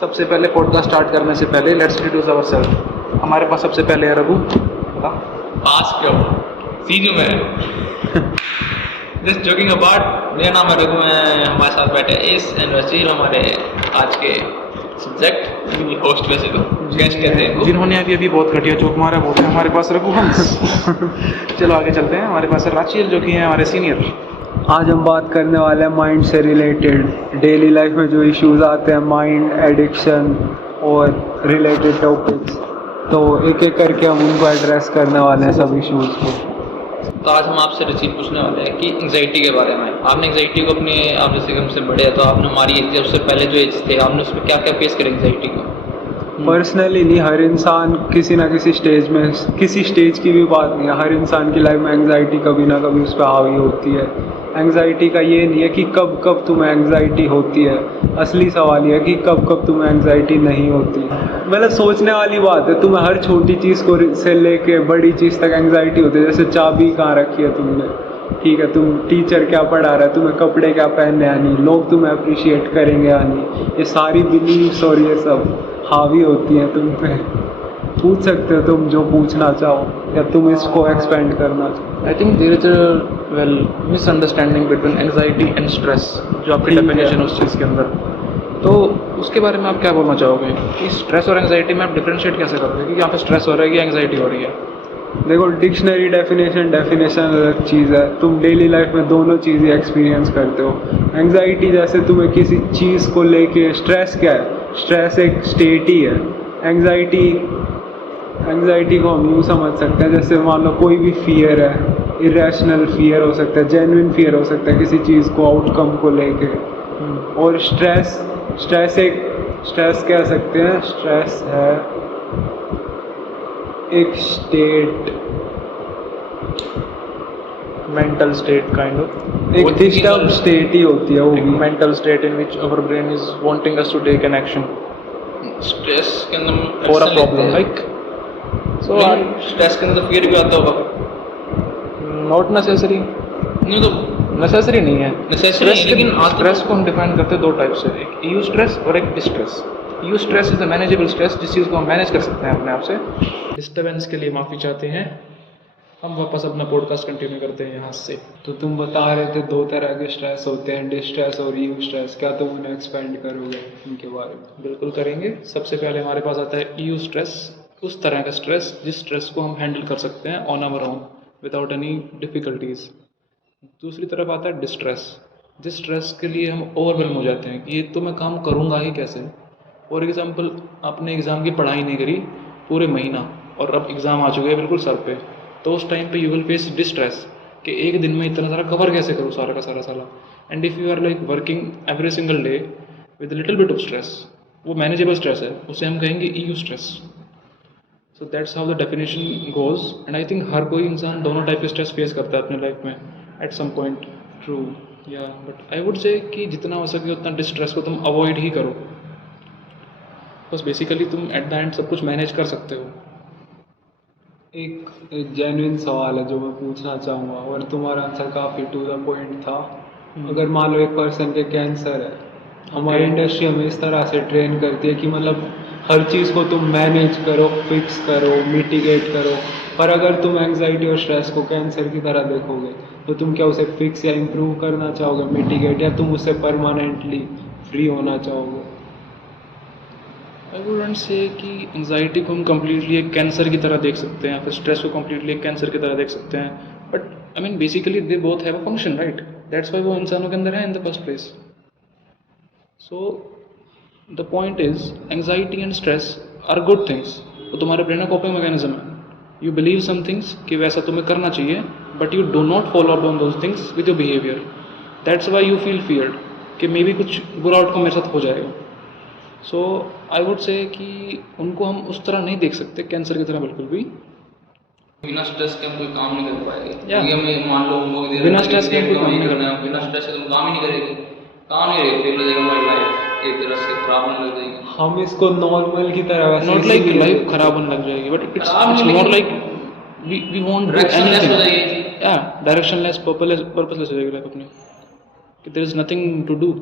सबसे पहले podcast start करने से पहले लेट्स इंट्रोड्यूस आवरसेल्फ। हमारे पास सबसे पहले है रघु। पास क्यों सीनियर में जस्ट जोकिंग अबाउट। मेरा नाम है रघु है, हमारे साथ बैठे इस एंड वसीर हमारे आज के सब्जेक्ट होस्ट वैसे तो गेस्ट कहते हैं जिन्होंने अभी बहुत घटिया जोक मारा वो है हमारे पास रघु हंस। चलो आगे चलते हैं। हमारे पास राचिल जो कि हैं हमारे सीनियर। आज हम बात करने वाले हैं माइंड से रिलेटेड, डेली लाइफ में जो इश्यूज आते हैं, माइंड एडिक्शन और रिलेटेड टॉपिक्स। तो एक एक करके हम उनको एड्रेस करने वाले हैं सब इश्यूज को। तो आज हम आपसे रचील पूछने वाले हैं कि एंग्जाइटी के बारे में। आपने एंग्जाइटी को अपने आप जैसे कि हमसे बड़े हैं तो आपने हमारी एज उससे पहले जो एज थे आपने उसमें क्या क्या फेस करें एंग्जाइटी को? पर्सनली नहीं, हर इंसान किसी ना किसी स्टेज में, किसी स्टेज की भी बात नहीं है, हर इंसान की लाइफ में एंग्जाइटी कभी ना कभी उस पर हावी होती है। एंग्जाइटी का ये नहीं है कि कब कब तुम्हें एंग्जाइटी होती है, असली सवाल ये है कि कब कब तुम्हें एंग्जाइटी नहीं होती। मतलब सोचने वाली बात है, तुम्हें हर छोटी चीज़ को से लेके बड़ी चीज़ तक एंग्जाइटी होती है। जैसे चाबी कहाँ रखी है तुमने, ठीक है, तुम टीचर क्या पढ़ा रहा है, तुम्हें कपड़े क्या पहनने आनी, लोग तुम्हें अप्रिशिएट करेंगे आनी, ये सारी बिलीव्स और ये सब हावी होती हैं तुम पे। पूछ सकते हो तुम जो पूछना चाहो या तुम इसको एक्सपेंड करना चाहो। I think there is a well misunderstanding between anxiety and stress, जो आपकी डेफिनेशन है उस चीज़ के अंदर। तो उसके बारे में आप क्या बोलना चाहोगे कि स्ट्रेस और एंग्जाइटी में आप डिफरेंशिएट कैसे करोगे कि यहाँ पे स्ट्रेस हो रहा है या एंग्जाइटी हो रही है? देखो, डिक्शनरी डेफिनेशन अलग चीज़ है। तुम डेली लाइफ में दोनों चीज़ें एक्सपीरियंस करते हो। एंग्जाइटी जैसे तुम्हें किसी चीज़ को लेके, स्ट्रेस क्या है, स्ट्रेस एक स्टेट ही है। एंग्जाइटी को हम यूँ समझ सकते हैं जैसे मान लो कोई भी फियर है, इरेशनल फियर हो सकता है, जेन्युइन फियर हो सकता है किसी चीज़ को, आउटकम को लेके। और स्ट्रेस कह सकते हैं, स्ट्रेस है एक state, mental state kind of, एक डिस्टर्ब स्टेट ही होती है वो भी। Mental state in which our brain is wanting us to take an action stress के अंदर for a problem like so stress के अंदर फियर भी आता होगा। नॉट नेसेसरी, नहीं तो नेसेसरी नहीं है Necessary नहीं, लेकिन स्ट्रेस को हम डिफाइन करते हैं दो टाइप से, एक ईयू स्ट्रेस और एक distress. EU stress is the manageable stress, जिस चीज़ को हम मैनेज कर सकते हैं अपने आप से। डिस्टर्बेंस के लिए माफ़ी चाहते हैं। हम वापस अपना पॉडकास्ट कंटिन्यू करते हैं यहाँ से। तो तुम बता रहे थे दो तरह के स्ट्रेस होते हैं, डिस्ट्रेस और ईयू स्ट्रेस। क्या तुम उन्हें एक्सपेंड करोगे इनके बारे में? बिल्कुल करेंगे। सबसे पहले हमारे पास आता है ईयू स्ट्रेस, उस तरह का स्ट्रेस जिस स्ट्रेस को हम हैंडल कर सकते हैं on our own without any difficulties. दूसरी तरफ आता है डिस्ट्रेस, जिस स्ट्रेस के लिए हम ओवरवेलम हो जाते हैं कि ये तो मैं काम करूँगा ही कैसे। फॉर एग्ज़ाम्पल, आपने एग्ज़ाम की पढ़ाई नहीं करी पूरे महीना और अब एग्ज़ाम आ चुके हैं बिल्कुल सर पे, तो उस टाइम पे यू विल फेस डिस्ट्रेस कि एक दिन में इतना सारा कवर कैसे करूँ सारा का सारा साला। And if you are like working every single day with little bit of stress, वो मैनेजेबल स्ट्रेस है, उसे हम कहेंगे ईयू stress. So that's how the definition goes. And I think हर कोई इंसान दोनों टाइप के स्ट्रेस फेस करता है अपने लाइफ में एट सम पॉइंट। ट्रू। या बट आई वुड से कि जितना हो सके उतना डिस्ट्रेस को तुम अवॉइड ही करो। बस बेसिकली तुम एट द एंड सब कुछ मैनेज कर सकते हो। एक जेन्युइन सवाल है जो मैं पूछना चाहूँगा, और तुम्हारा आंसर काफ़ी टू द पॉइंट था। अगर मान लो एक पर्सन के कैंसर है, हमारी इंडस्ट्री हमें इस तरह से ट्रेन करती है कि मतलब हर चीज़ को तुम मैनेज करो, फिक्स करो, मिटिगेट करो। पर अगर तुम एंग्जाइटी और स्ट्रेस को कैंसर की तरह देखोगे तो तुम क्या उसे फिक्स या इम्प्रूव करना चाहोगे, मिटिगेट, या तुम उससे परमानेंटली फ्री होना चाहोगे? आई वुडंट से कि एंजाइटी को हम कम्प्लीटली एक कैंसर की तरह देख सकते हैं, फिर स्ट्रेस को कम्प्लीटली एक कैंसर की तरह देख सकते हैं। But I mean basically they both have a function, right? That's why वो इंसानों के अंदर है in the first place. So the point is anxiety and stress are good things. वो तुम्हारे ब्रेन का कॉपिंग मैकेनिज्म है। यू बिलीव सम थिंग्स कि वैसा तुम्हें करना चाहिए, but you do not follow up on those things with your behaviour. That's why you feel feared कि मे बी कुछ बुरा आउटकम मेरे साथ हो जाएगा। सो आई वुड से कि उनको हम उस तरह नहीं देख सकते कैंसर की तरह बिल्कुल भी। बिना स्ट्रेस के हम कोई काम नहीं कर पाएंगे। या क्योंकि हमें मान लो बहुत देर बिना स्ट्रेस के हम कोई काम नहीं करना करना। है, बिना स्ट्रेस के तुम काम ही नहीं करेंगे, काम नहीं करेंगे, फिर लगेगा हमारी लाइफ एक तरह से खराब होने लग जाएगी। हम इसको नॉर्मल की तरह वैसे नॉट लाइक इसीलिए- लाइफ खराब होने लग जाएगी, बट इट्स खराब नहीं, मोर लेकिन लाइक वी वॉन्ट Directionless हो जाएगी। एनीथिंग। या डायरेक्शनलेस, पर्पसलेस हो जाएगी लाइफ अपनी, कि there is nothing to do.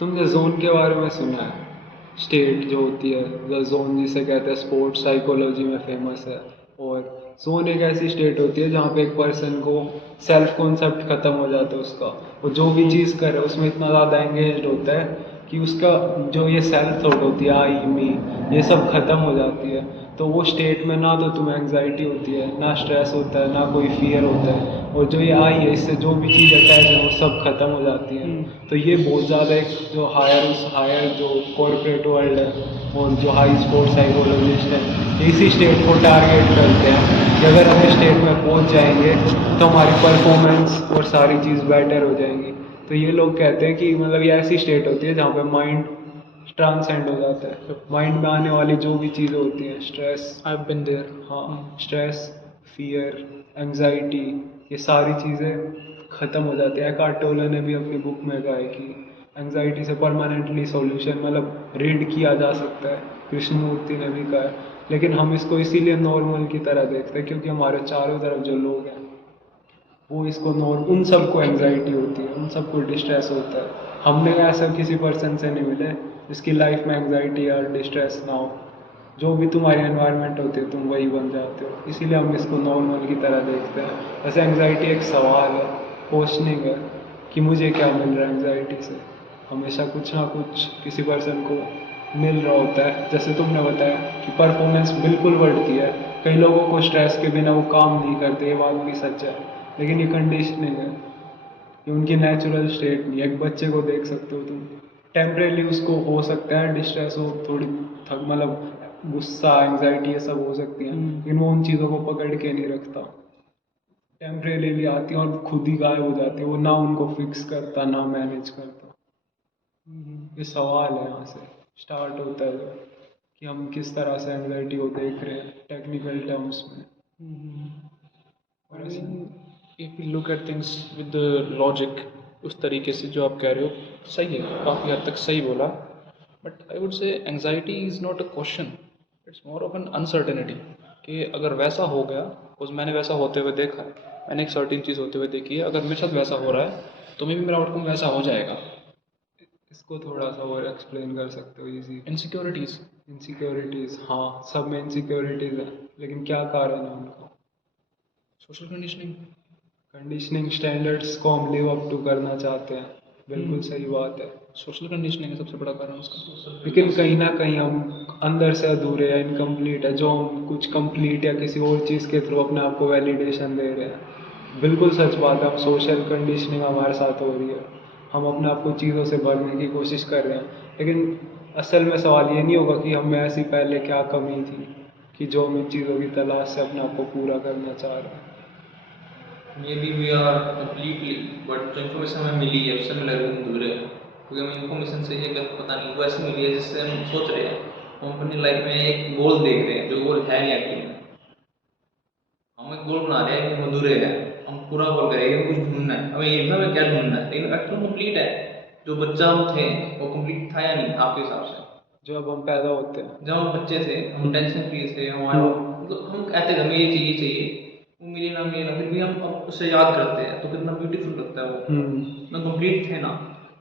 तुमने जोन के बारे में सुना है? स्टेट जो होती है, द जोन जिसे कहते हैं, स्पोर्ट्स साइकोलॉजी में फेमस है। और जोन एक ऐसी स्टेट होती है जहाँ पे एक पर्सन को सेल्फ कॉन्सेप्ट ख़त्म हो जाता है उसका, वो जो भी चीज़ करे उसमें इतना ज़्यादा एंगेज होता है कि उसका जो ये सेल्फ थॉट होती है, आई मी, ये सब ख़त्म हो जाती है। तो वो स्टेट में ना तो तुम्हें एंग्जाइटी होती है, ना स्ट्रेस होता है, ना कोई फियर होता है, और जो ये आई है इससे जो भी चीज़ अटैच है वो सब ख़त्म हो जाती है। तो ये बहुत ज़्यादा एक जो हायर जो कॉर्पोरेट वर्ल्ड है और जो हाई स्पोर्ट्स साइकोलॉजिस्ट है इसी स्टेट को टारगेट करते हैं कि अगर हम इस स्टेट में पहुंच जाएंगे तो हमारी परफॉर्मेंस और सारी चीज़ बेटर हो जाएंगी। तो ये लोग कहते हैं कि मतलब ये ऐसी स्टेट होती है जहाँ पे माइंड ट्रांसेंड हो जाता है, माइंड में आने वाली जो भी चीज़ें होती हैं, stress, I have been there. हाँ, स्ट्रेस, फियर, एंग्जाइटी, ये सारी चीज़ें ख़त्म हो जाती है। एकार्ट टोले ने भी अपनी बुक में कहा है कि एंग्जाइटी से परमानेंटली सॉल्यूशन मतलब रीड किया जा सकता है, कृष्णमूर्ति ने भी कहा है। लेकिन हम इसको इसीलिए नॉर्मल की तरह देखते हैं क्योंकि हमारे चारों तरफ जो लोग हैं वो इसको उन सबको एंग्जाइटी होती है, उन सबको डिस्ट्रेस होता है। हमने ऐसा किसी पर्सन से नहीं मिले जिसकी लाइफ में एंग्जाइटी या डिस्ट्रेस ना हो। जो भी तुम्हारी एनवायरनमेंट होती है तुम वही बन जाते हो, इसीलिए हम इसको नॉर्मल की तरह देखते हैं। वैसे एंग्जाइटी एक सवाल है, क्वेश्चनिंग है कि मुझे क्या मिल रहा है एंग्जाइटी से। हमेशा कुछ ना कुछ किसी पर्सन को मिल रहा होता है। जैसे तुमने बताया कि परफॉर्मेंस बिल्कुल बढ़ती है, कई लोगों को स्ट्रेस के बिना वो काम नहीं करते, ये बात भी सच है, लेकिन ये कंडीशनिंग है, ये उनकी नेचुरल स्टेट नहीं है। एक बच्चे को देख सकते हो तुम, टेम्परेली उसको हो सकता है डिस्ट्रेस हो, थोड़ी मतलब गुस्सा, एंग्जाइटी, ये सब हो सकती है, लेकिन वो उन चीज़ों को पकड़ के नहीं रखता, टेम्परेली आती है और खुद ही गायब हो जाती है, वो ना उनको फिक्स करता ना मैनेज करता। ये सवाल है, यहाँ से स्टार्ट होता है कि हम किस तरह से एंग्जाइटी को देख रहे हैं टेक्निकल टर्म्स में। और ऐसे if you look at things with logic, उस तरीके से जो आप कह रहे हो सही है, काफ़ी हद तक सही बोला। But I would say anxiety is not a question, it's more of an uncertainty कि अगर वैसा हो गया, बिकॉज मैंने वैसा होते हुए देखा है, मैंने एक सर्टेन चीज़ होते हुए देखी है, अगर मेरे साथ वैसा हो रहा है तो मे भी मेरा आउटकम वैसा हो जाएगा। इसको थोड़ा सा और एक्सप्लेन कर सकते हो? इजी इनसिक्योरिटीज़, हाँ, सब में इनसिक्योरिटीज़ है, लेकिन क्या कारण है उनका? सोशल कंडीशनिंग, कंडीशनिंग स्टैंडर्ड्स को हम लिव अप टू करना चाहते हैं, बिल्कुल सही बात है। सोशल कंडीशनिंग है सबसे बड़ा कारण उसका। लेकिन कहीं ना कहीं हम अंदर से अधूरे या इनकम्प्लीट है, जो हम कुछ कंप्लीट या किसी और चीज़ के थ्रू अपने आप को वैलिडेशन दे रहे हैं। बिल्कुल सच बात है, हम सोशल कंडीशनिंग हमारे साथ हो रही है, हम अपने आप को चीज़ों से भरने की कोशिश कर रहे हैं, लेकिन असल में सवाल ये नहीं होगा कि हम में ऐसी पहले क्या कमी थी कि जो हम इन चीज़ों की तलाश से अपने आप को पूरा करना चाह रहे हैं। Maybe we are completely, but जो इन्फॉर्मेशन हमें मिली है उससे हमें लग रहा है दूर है, क्योंकि हमें इन्फॉर्मेशन से ये गलत पता नहीं वो ऐसी मिली है जिससे हम सोच रहे हैं, हम अपनी लाइफ में एक गोल देख रहे हैं जो गोल है नहीं एक्चुअली में। हम एक गोल बना रहे हैं कि हम अधूरे हैं, हम पूरा गोल करेंगे, कुछ ढूंढना है, हमें ये हमें क्या ढूंढना है, लेकिन एक्चुअली कंप्लीट है। जो बच्चा हम थे वो कंप्लीट था या नहीं आपके हिसाब से? जब हम पैदा होते हैं, जब हम बच्चे थे हम टेंशन फ्री थे, हमारा मतलब हम कहते थे हमें ये चाहिए, वो मिले ना मिले, फिर भी हम अब उसे याद करते हैं तो कितना ब्यूटीफुल लगता है वो। ना कंप्लीट थे ना,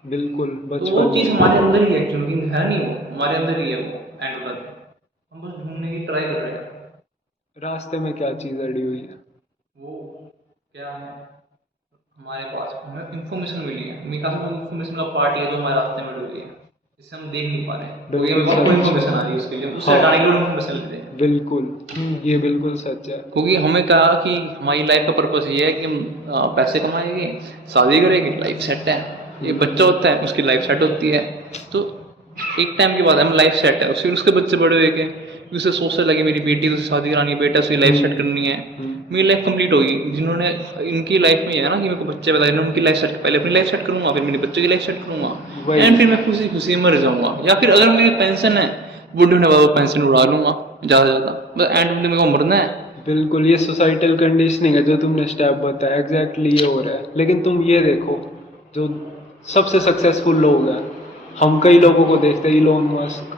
बिल्कुल तो वो बचपन चीज़ हमारे अंदर ही है एक्चुअली, है नहीं, वो हमारे अंदर ही है वो एंड तक, हम बस ढूंढने की ट्राई कर रहे हैं। रास्ते में क्या चीज़ अड़ी हुई है? वो क्या है हमारे पास हमें इन्फॉर्मेशन मिली है, मेरे ख्याल से इन्फॉर्मेशन का पार्ट है जो हमारे रास्ते में डूबी है, जिससे हम देख नहीं पा रहे हैं, क्योंकि बिल्कुल हमको सच। इन्फॉर्मेशन आ रही है उसके लिए, उससे हाँ। हटाने के लिए इन्फॉर्मेशन लेते हैं। बिल्कुल, ये बिल्कुल सच है। क्योंकि हमें कहा कि हमारी लाइफ का पर्पस ये है कि हम पैसे कमाएंगे, शादी करेंगे, लाइफ सेट है, ये बच्चा होता है उसकी लाइफ सेट होती है, तो एक टाइम के बाद हम लाइफ सेट है, फिर उसके बच्चे बड़े हुए के उसे सोचने लगे मेरी बेटी से शादी करानी है, बेटा उसकी लाइफ सेट करनी है, मेरी लाइफ कंप्लीट होगी। जिन्होंने इनकी लाइफ में ये है ना कि मेरे को बच्चे बताए, उनकी लाइफ सेट, पहले अपनी लाइफ सेट करूंगा, फिर मेरे बच्चों की लाइफ सेट करूंगा, एंड फिर मैं खुशी खुशी मर जाऊंगा, या फिर अगर मेरी पेंशन है बूढ़े होने बाद पेंशन उड़ा लूंगा ज़्यादा, बस एंड में मेरे को मरना है। बिल्कुल, ये सोसाइटल कंडीशनिंग है जो तुमने स्टेप बताया, एग्जैक्टली ये हो रहा है। लेकिन तुम ये देखो, जो सबसे सक्सेसफुल लोग हैं, हम कई लोगों को देखते हैं, इलोन मस्क,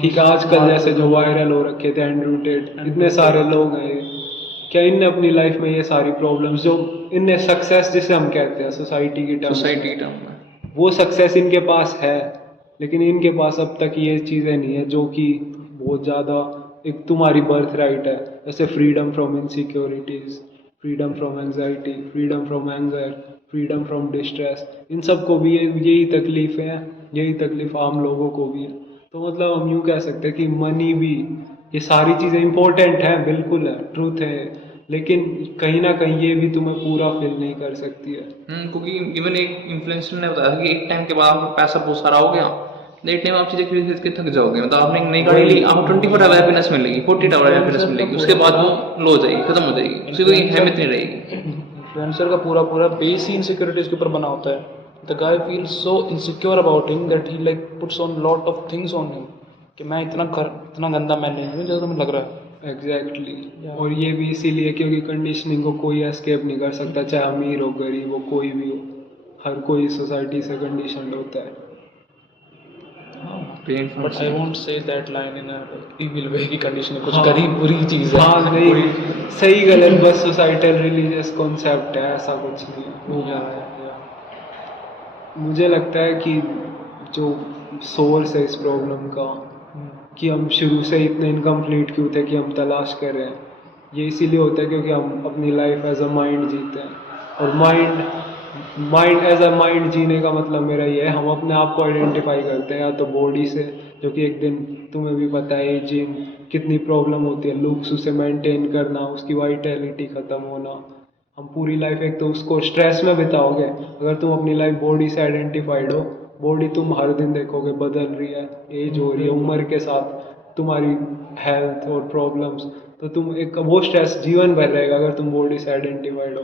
ठीक है, आजकल जैसे जो वायरल हो रखे थे, एंड्रू टेट, इतने सारे लोग हैं, क्या इनने अपनी लाइफ में ये सारी प्रॉब्लम्स जो इनने सक्सेस जिसे हम कहते हैं सोसाइटी की टर्म सोसाइटी की टर्म में वो सक्सेस इनके पास है, लेकिन इनके पास अब तक ये चीज़ें नहीं है जो कि बहुत ज़्यादा एक तुम्हारी बर्थ राइट है, जैसे freedom from insecurities, freedom from anxiety, freedom from anger, freedom from distress. इन सब को भी यही तकलीफ़ें हैं, यही तकलीफ़ आम लोगों को भी है। तो मतलब हम यूँ कह सकते हैं कि मनी भी, ये सारी चीज़ें इम्पोर्टेंट हैं, बिल्कुल है, ट्रूथ है, लेकिन कहीं ना कहीं ये भी तुम्हें पूरा फिल नहीं कर सकती है। क्योंकि इवन एक इन्फ्लुएंसर ने बताया कि एक टाइम के बाद आपका पैसा बहुत सारा हो गया, एक टाइम आप चीज़ें खरीद खरीद के थक जाओगे। मतलब आपने एक नई गाड़ी ली, आपको 24 आवर हैप्पीनेस मिलेगी, 40 आवर हैप्पीनेस मिलेगी, उसके बाद वो लो हो जाएगी, खत्म हो जाएगी, उसकी कोई अहमियत नहीं रहेगी। इन्फ्लुएंसर का पूरा पूरा बेस ही इनसिक्योरिटीज़ के ऊपर बना होता है। The guy feels so insecure about him that he like puts on lot of things on him, कि मैं इतना गंदा मैं नहीं हूँ जैसा तुम्हें लग रहा है। एग्जैक्टली और ये भी इसीलिए क्योंकि कंडीशनिंग को कोई एस्केप नहीं कर सकता, चाहे अमीर हो गरीब हो कोई भी हो, हर कोई सोसाइटी से कंडीशनड होता है। But I won't say that line in evil way की कंडीशन कुछ गरीब बुरी चीज़ है। हाँ नहीं, सही गलत बस सोसाइटल रिलीजियस कॉन्सेप्ट है, ऐसा कुछ नहीं है। मुझे लगता है कि जो सोर्स है इस प्रॉब्लम का, कि हम शुरू से इतने इनकम्प्लीट क्यों थे कि हम तलाश कर रहे हैं, ये इसीलिए होता है क्योंकि हम अपनी लाइफ एज अ माइंड जीते हैं। और माइंड एज अ माइंड जीने का मतलब मेरा ये है, हम अपने आप को आइडेंटिफाई करते हैं या तो बॉडी से, जो कि एक दिन तुम्हें भी पता है जिम कितनी प्रॉब्लम होती है, लुक्स उसे मेंटेन करना, उसकी वाइटैलिटी ख़त्म होना। हम पूरी लाइफ एक तो उसको स्ट्रेस में बिताओगे, अगर तुम अपनी लाइफ बॉडी से आइडेंटिफाइड हो, बॉडी तुम हर दिन देखोगे बदल रही है, एज हो रही है, उम्र के साथ तुम्हारी हेल्थ और प्रॉब्लम्स, तो तुम एक वो स्ट्रेस जीवन भर रहेगा अगर तुम बॉडी से आइडेंटिफाइड हो।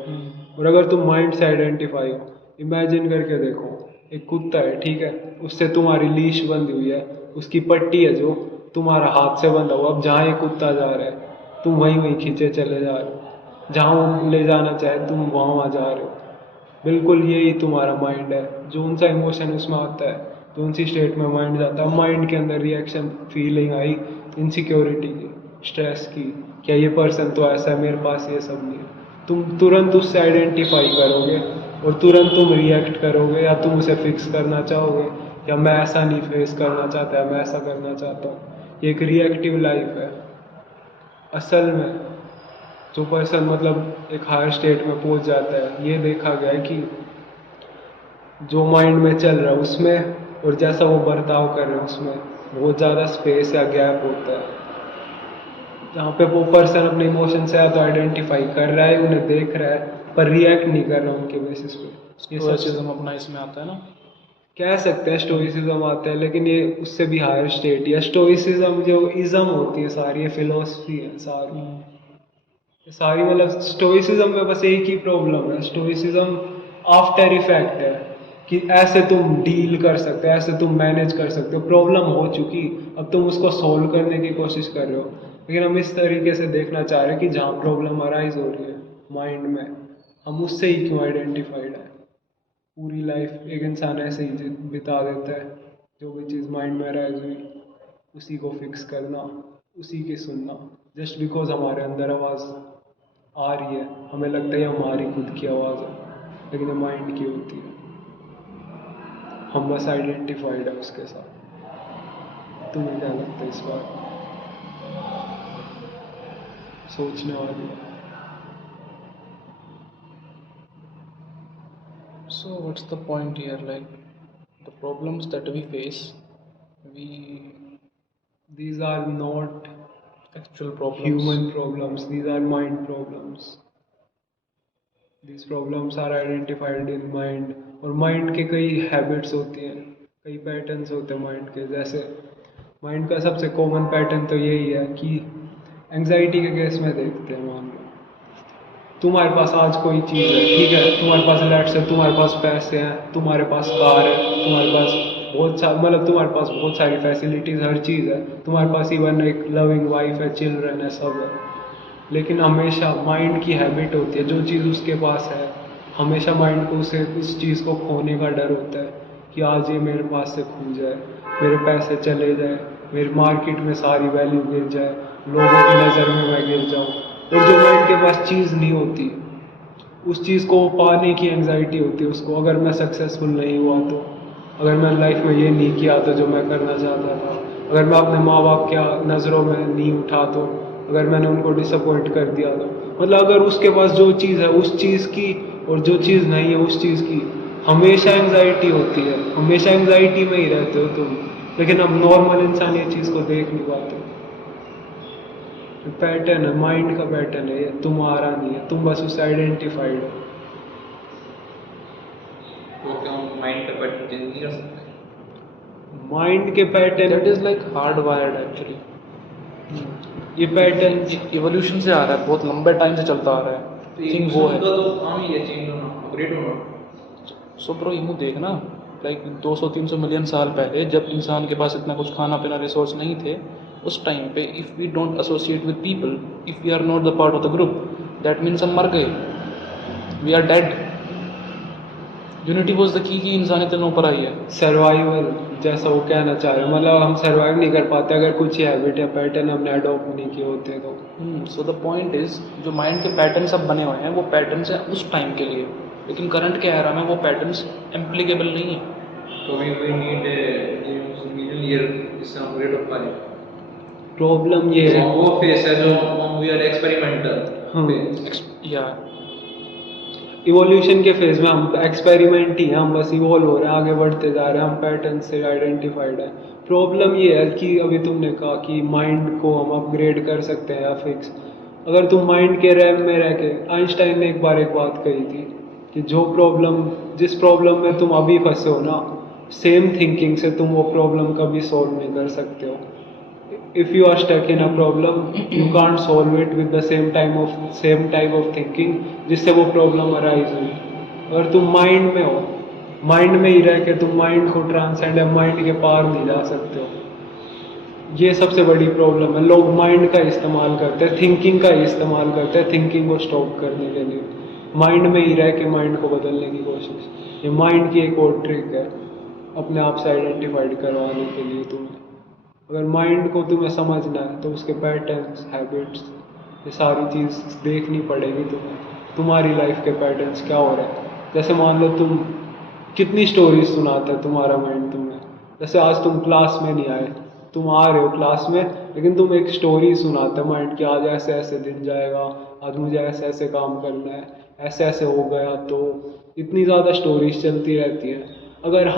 और अगर तुम माइंड से आइडेंटिफाई हो, इमेजिन करके देखो, एक कुत्ता है, ठीक है, उससे तुम्हारी लीश बंधी हुई है, उसकी पट्टी है जो तुम्हारा हाथ से बंधा हुआ, अब जहाँ ये कुत्ता जा रहा है तुम वहीं वहीं खींचे चले जा रहे हो, जहाँ वो ले जाना चाहे तुम वहाँ जा रहे हो। बिल्कुल यही तुम्हारा माइंड है, जो सा इमोशन उसमें आता है, जो सी स्टेट में माइंड जाता है, माइंड के अंदर रिएक्शन फीलिंग आई इनसिक्योरिटी की, स्ट्रेस की, क्या ये पर्सन तो ऐसा है, मेरे पास ये सब नहीं है, तुम तुरंत उससे आइडेंटिफाई करोगे और तुरंत तुम रिएक्ट करोगे, या तुम उसे फिक्स करना चाहोगे, या मैं ऐसा नहीं फेस करना चाहता, मैं ऐसा करना चाहता हूँ। ये एक रिएक्टिव लाइफ है। असल में जो पर्सन मतलब एक हायर स्टेट में पहुंच जाता है, ये देखा गया है कि जो माइंड में चल रहा है उसमें और जैसा वो बर्ताव कर रहे हैं उसमें बहुत ज़्यादा स्पेस या गैप होता है, जहाँ पे वो पर्सन अपने इमोशन से या तो आइडेंटिफाई कर रहा है, उन्हें देख रहा है, पर रिएक्ट नहीं कर रहा उनके बेसिस पे। ये स्टोइसिज्म अपना इसमें आता है ना, कह सकते हैं स्टोइसिज्म आता है, लेकिन ये उससे भी हायर स्टेट है। स्टोइसिज्म जो इज़म होती है सारी, ये फिलोसफी है सारी मतलब स्टोइसिज्म में बस एक ही प्रॉब्लम है, स्टोइसिज्म आफ्टर इफेक्ट है, कि ऐसे तुम डील कर सकते हो, ऐसे तुम मैनेज कर सकते हो, प्रॉब्लम हो चुकी, अब तुम उसको सॉल्व करने की कोशिश कर रहे हो। लेकिन हम इस तरीके से देखना चाह रहे हैं कि जहाँ प्रॉब्लम अराइज हो रही है माइंड में, हम उससे ही क्यों आइडेंटिफाइड है। पूरी लाइफ एक इंसान ऐसे ही बिता देता है, जो भी चीज़ माइंड में अराइज हुई उसी को फिक्स करना, उसी की सुनना, जस्ट बिकॉज हमारे अंदर आवाज़ आ रही है, हमें लगता है हमारी खुद की आवाज़ है, लेकिन ये माइंड की होती है, हम बस आइडेंटिफाइड है उसके साथ। तुम्हें क्या लगता है इस बार? सोचने वाली है। so what's the point here, like the problems that we face, we These are not actual problems, human problems, these are mind problems. These problems are identified in mind, और माइंड के कई हैबिट्स होती हैं, कई patterns होते हैं mind के। जैसे माइंड का सबसे कॉमन पैटर्न तो यही है कि एंग्जाइटी के केस में देखते हैं, मान लो तुम्हारे पास आज कोई चीज़ है, ठीक है, तुम्हारे पास लेट्स से तुम्हारे पास पैसे हैं, तुम्हारे पास कार है, तुम्हारे पास बहुत सारे मतलब तुम्हारे पास बहुत सारी फैसिलिटीज़, हर चीज़ है, तुम्हारे पास इवन एक लविंग वाइफ है, चिल्ड्रन है, सब है, लेकिन हमेशा माइंड की हैबिट होती है, जो चीज़ उसके पास है हमेशा माइंड को उसे उस चीज़ को खोने का डर होता है, कि आज ये मेरे पास से खो जाए, मेरे पैसे चले जाए, मेरी मार्केट में सारी वैल्यू गिर जाए, लोगों की नज़र में मैं गिर जाऊँ। और जो माइंड के पास चीज़ नहीं होती, उस चीज़ को पाने की एंग्जाइटी होती है उसको, अगर मैं सक्सेसफुल नहीं हुआ तो, अगर मैंने लाइफ में ये नहीं किया तो जो मैं करना चाहता था, अगर मैं अपने माँ बाप के नज़रों में नहीं उठा तो, अगर मैंने उनको डिसअपॉइंट कर दिया तो, मतलब अगर उसके पास जो चीज़ है उस चीज़ की और जो चीज़ नहीं है उस चीज़ की, हमेशा एंग्जाइटी होती है, हमेशा एंग्जाइटी में ही रहते हो तुम। लेकिन अब नॉर्मल इंसान ये चीज़ को देख नहीं पाते। पैटर्न है, माइंड का पैटर्न है ये, तुम्हारा नहीं है, तुम बस उससे आइडेंटिफाइड हो। तो क्या हम माइंड का पैटर्न चेंज नहीं कर सकते? माइंड के pattern that is like hard wired actually. ये पैटर्न इवोल्यूशन से आ रहा है, बहुत लंबे टाइम से चलता आ रहा है। थिंग वो है। उनका तो काम ही है चेंज होना, अपग्रेड होना। सो ब्रो यूँ देखना, लाइक 200-300 मिलियन साल पहले जब इंसान के पास इतना कुछ खाना पीना रिसोर्स नहीं थे, उस टाइम पे if we don't associate with people, if we are not the part of the group, that means हम मर गए, we are dead. Unity was the key इंसान इतने ऊपर आई है। सर्वाइवल, जैसा वो कहना चाह रहे हैं, मतलब हम सर्वाइव नहीं कर पाते अगर कुछ हैबिट या पैटर्न हमने अडॉप्ट नहीं किए होते तो। सो द पॉइंट इज, जो माइंड के पैटर्न सब बने हुए हैं वो पैटर्न्स हैं उस टाइम के लिए, लेकिन करंट के एरा में वो पैटर्न्स एम्प्लीकेबल नहीं है। तो वी नीड मिलियन ईयर जिससे हम अपग्रेड हो पाए। प्रॉब्लम ये है, वो फेस है जो वी आर एक्सपेरिमेंटल। या इवोल्यूशन के फेज में हम एक्सपेरिमेंट ही हैं, हम बस इवॉल्व हो रहे हैं, आगे बढ़ते जा रहे हैं, हम पैटर्न से आइडेंटिफाइड है। प्रॉब्लम ये है कि अभी तुमने कहा कि माइंड को हम अपग्रेड कर सकते हैं या फिक्स। अगर तुम माइंड के रैम में रह के, आइंस्टाइन ने एक बार एक बात कही थी कि जिस प्रॉब्लम में तुम अभी फंसे हो ना, सेम थिंकिंग से तुम वो प्रॉब्लम कभी सॉल्व नहीं कर सकते हो। if you are stuck in a problem, you can't solve it with the same type of thinking जिससे वो प्रॉब्लम अराइज हुई। अगर तुम माइंड में हो, माइंड में ही रह के तुम माइंड को ट्रांसेंड है, माइंड के पार नहीं जा सकते हो। ये सबसे बड़ी प्रॉब्लम है। लोग माइंड का इस्तेमाल करते हैं, थिंकिंग का इस्तेमाल करते हैं थिंकिंग को स्टॉप करने के लिए, माइंड में ही रह के माइंड को बदलने की कोशिश। ये माइंड की एक और ट्रिक है अपने आप से आइडेंटिफाइड करवाने के लिए तुम्हें। अगर माइंड को तुम्हें समझना है तो उसके पैटर्न्स, हैबिट्स, ये सारी चीज़ देखनी पड़ेगी तुम्हें। तुम्हारी लाइफ के पैटर्न्स क्या हो रहे हैं। जैसे मान लो तुम कितनी स्टोरीज सुनाता है तुम्हारा माइंड तुम्हें। जैसे आज तुम क्लास में नहीं आए, तुम आ रहे हो क्लास में, लेकिन तुम एक स्टोरी सुनाते माइंड की, आज ऐसे ऐसे दिन जाएगा, आज मुझे ऐसे ऐसे काम करना है, ऐसे ऐसे हो गया। तो इतनी ज़्यादा स्टोरीज चलती रहती है। अगर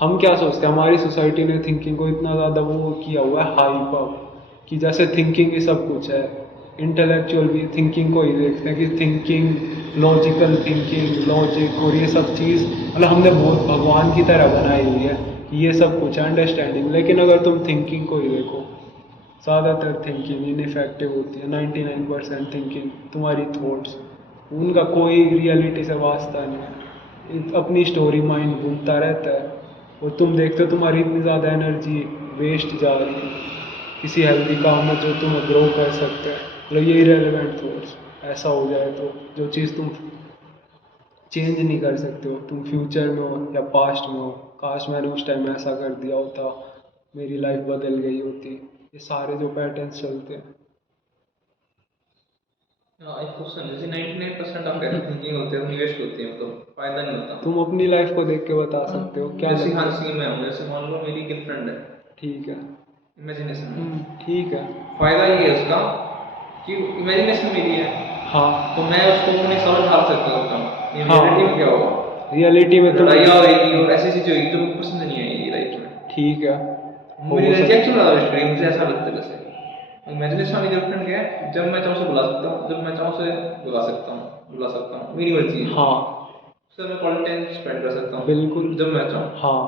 हम क्या सोचते हैं, हमारी सोसाइटी ने थिंकिंग को इतना ज़्यादा वो किया हुआ है हाइप अप, कि जैसे थिंकिंग ही सब कुछ है। इंटेलेक्चुअल भी थिंकिंग को ही देखते हैं कि थिंकिंग, लॉजिकल थिंकिंग, लॉजिक और ये सब चीज़, मतलब हमने बहुत भगवान की तरह बनाई हुई है कि ये सब कुछ है अंडरस्टैंडिंग। लेकिन अगर तुम थिंकिंग को ही देखो, ज़्यादातर थिंकिंग इनइफेक्टिव होती है। 99% थिंकिंग तुम्हारी थॉट्स, उनका कोई रियलिटी से वास्ता नहीं है। अपनी स्टोरी माइंड बुनता रहता है और तुम देखते हो तुम्हारी इतनी ज़्यादा एनर्जी वेस्ट जा रही है किसी हेल्दी काम में जो तुम्हें ग्रो कर सकते हैं। मतलब ये इरेलेवेंट थॉट्स, ऐसा हो जाए तो जो चीज़ तुम चेंज नहीं कर सकते हो, तुम फ्यूचर में हो या पास्ट में हो, काश मैंने उस टाइम ऐसा कर दिया होता, मेरी लाइफ बदल गई होती। ये सारे जो पैटर्न्स चलते हैं। एक क्वेश्चन, जैसे 99% आप कह रहे हो थिंकिंग होते हैं, वेस्ट होती है, मतलब फायदा नहीं होता। तुम अपनी लाइफ को देख के बता सकते हो क्या जैसे लगता है? हाँ मैं हूँ, जैसे मान लो मेरी गर्लफ्रेंड है, ठीक है। इमेजिनेशन। ठीक है। फायदा ये है उसका कि इमेजिनेशन मेरी है, हाँ तो मैं उसको अपने साथ ढाल सकता हूँ। ये हाँ। रियलिटी में क्या होगा, रियलिटी में तुम, लड़ाइयाँ होगी और ऐसी चीज़ें होगी जो मुझे पसंद नहीं आएगी लाइफ में। ठीक है, मेरी हो सकता रिजेक्ट हो रहा है, मुझे ऐसा लगता है। वैसे इमेजिनेशन वाली गर्लफ्रेंड क्या है, जब मैं चाहूँ उसे बुला सकता हूँ, जब मैं चाहूँ उसे बुला सकता हूँ, मेरी मर्जी है। हाँ उससे मैं क्वालिटी टाइम स्पेंड कर सकता हूँ बिल्कुल, जब मैं चाहूँ। हाँ।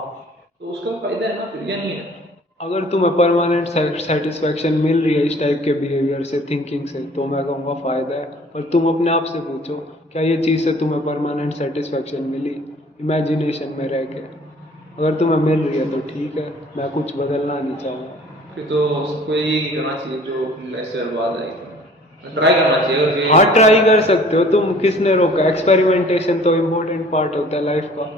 तो उसका फायदा है ना, फिर या नहीं है? अगर तुम्हें परमानेंट सेटिस्फेक्शन मिल रही है इस टाइप के बिहेवियर से, थिंकिंग से, तो मैं कहूँगा फ़ायदा है। और तुम अपने आप से पूछो, क्या ये चीज़ से तुम्हें परमानेंट सेटिस्फेक्शन मिली इमेजिनेशन में रह के? अगर तुम्हें मिल रही है तो ठीक है, मैं कुछ बदलना नहीं चाहूँगा। फिर तो सबको यही करना चाहिए जो लाइफ से बर्बाद है, ट्राई करना चाहिए। और ये हाँ ट्राई कर सकते हो तुम, किसने रोका? एक्सपेरिमेंटेशन तो इम्पोर्टेंट पार्ट होता है लाइफ का।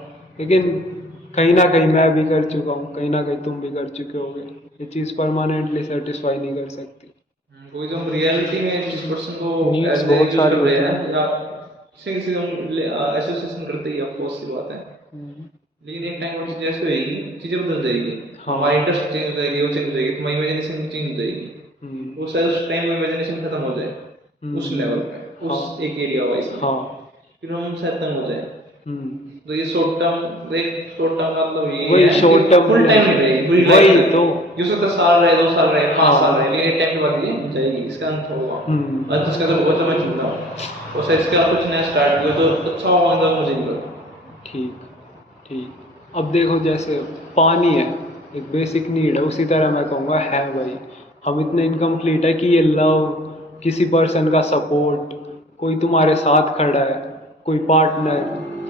लेकिन कहीं ना कहीं मैं भी कर चुका हूँ, कहीं ना कहीं तुम भी कर चुके होगे। ये चीज़ परमानेंटली सेटिस्फाई नहीं कर सकती। कोई जो हम रियलिटी में जिस पर्सन को Needs ऐसे बहुत यूज सारी कर रहे होती हैं या किसी किसी हम एसोसिएशन करते ही, ऑफ कोर्स सी बात है। लेकिन एक टाइम पर जैसे होएगी चीजें बदल जाएगी, हाँ। हमारी इंटरेस्ट चेंज हो जाएगी, वो चेंज हो जाएगी, तुम्हारी इमेजिनेशन चेंज हो जाएगी। वो शायद उस टाइम में इमेजिनेशन खत्म हो जाए उस लेवल पे, उस एक एरिया वाइज, हाँ। फिर हम शायद तंग हो जाए। हम्म। तो ये शॉर्ट टर्म का तो ये वही है short कि term फुल टाइम नहीं रहेगी, पूरी वही लाइफ तो। हो सकता है साल रहे, 2 साल रहे, 5 हाँ। साल रहे, लेकिन एक टाइम के बाद ये जाएगी, इसका अंत होगा। हम्म। और जिसका जब होगा तो मैं चुनता हूँ, और शायद इसके आप कुछ नया स्टार्ट किया तो अच्छा होगा, मतलब मुझे नहीं लगता। ठीक ठीक। अब देखो जैसे पानी है, एक बेसिक नीड है, उसी तरह मैं कहूँगा है भाई, हम इतने इनकम्प्लीट है कि ये लव, किसी पर्सन का सपोर्ट, कोई तुम्हारे साथ खड़ा है, कोई पार्टनर,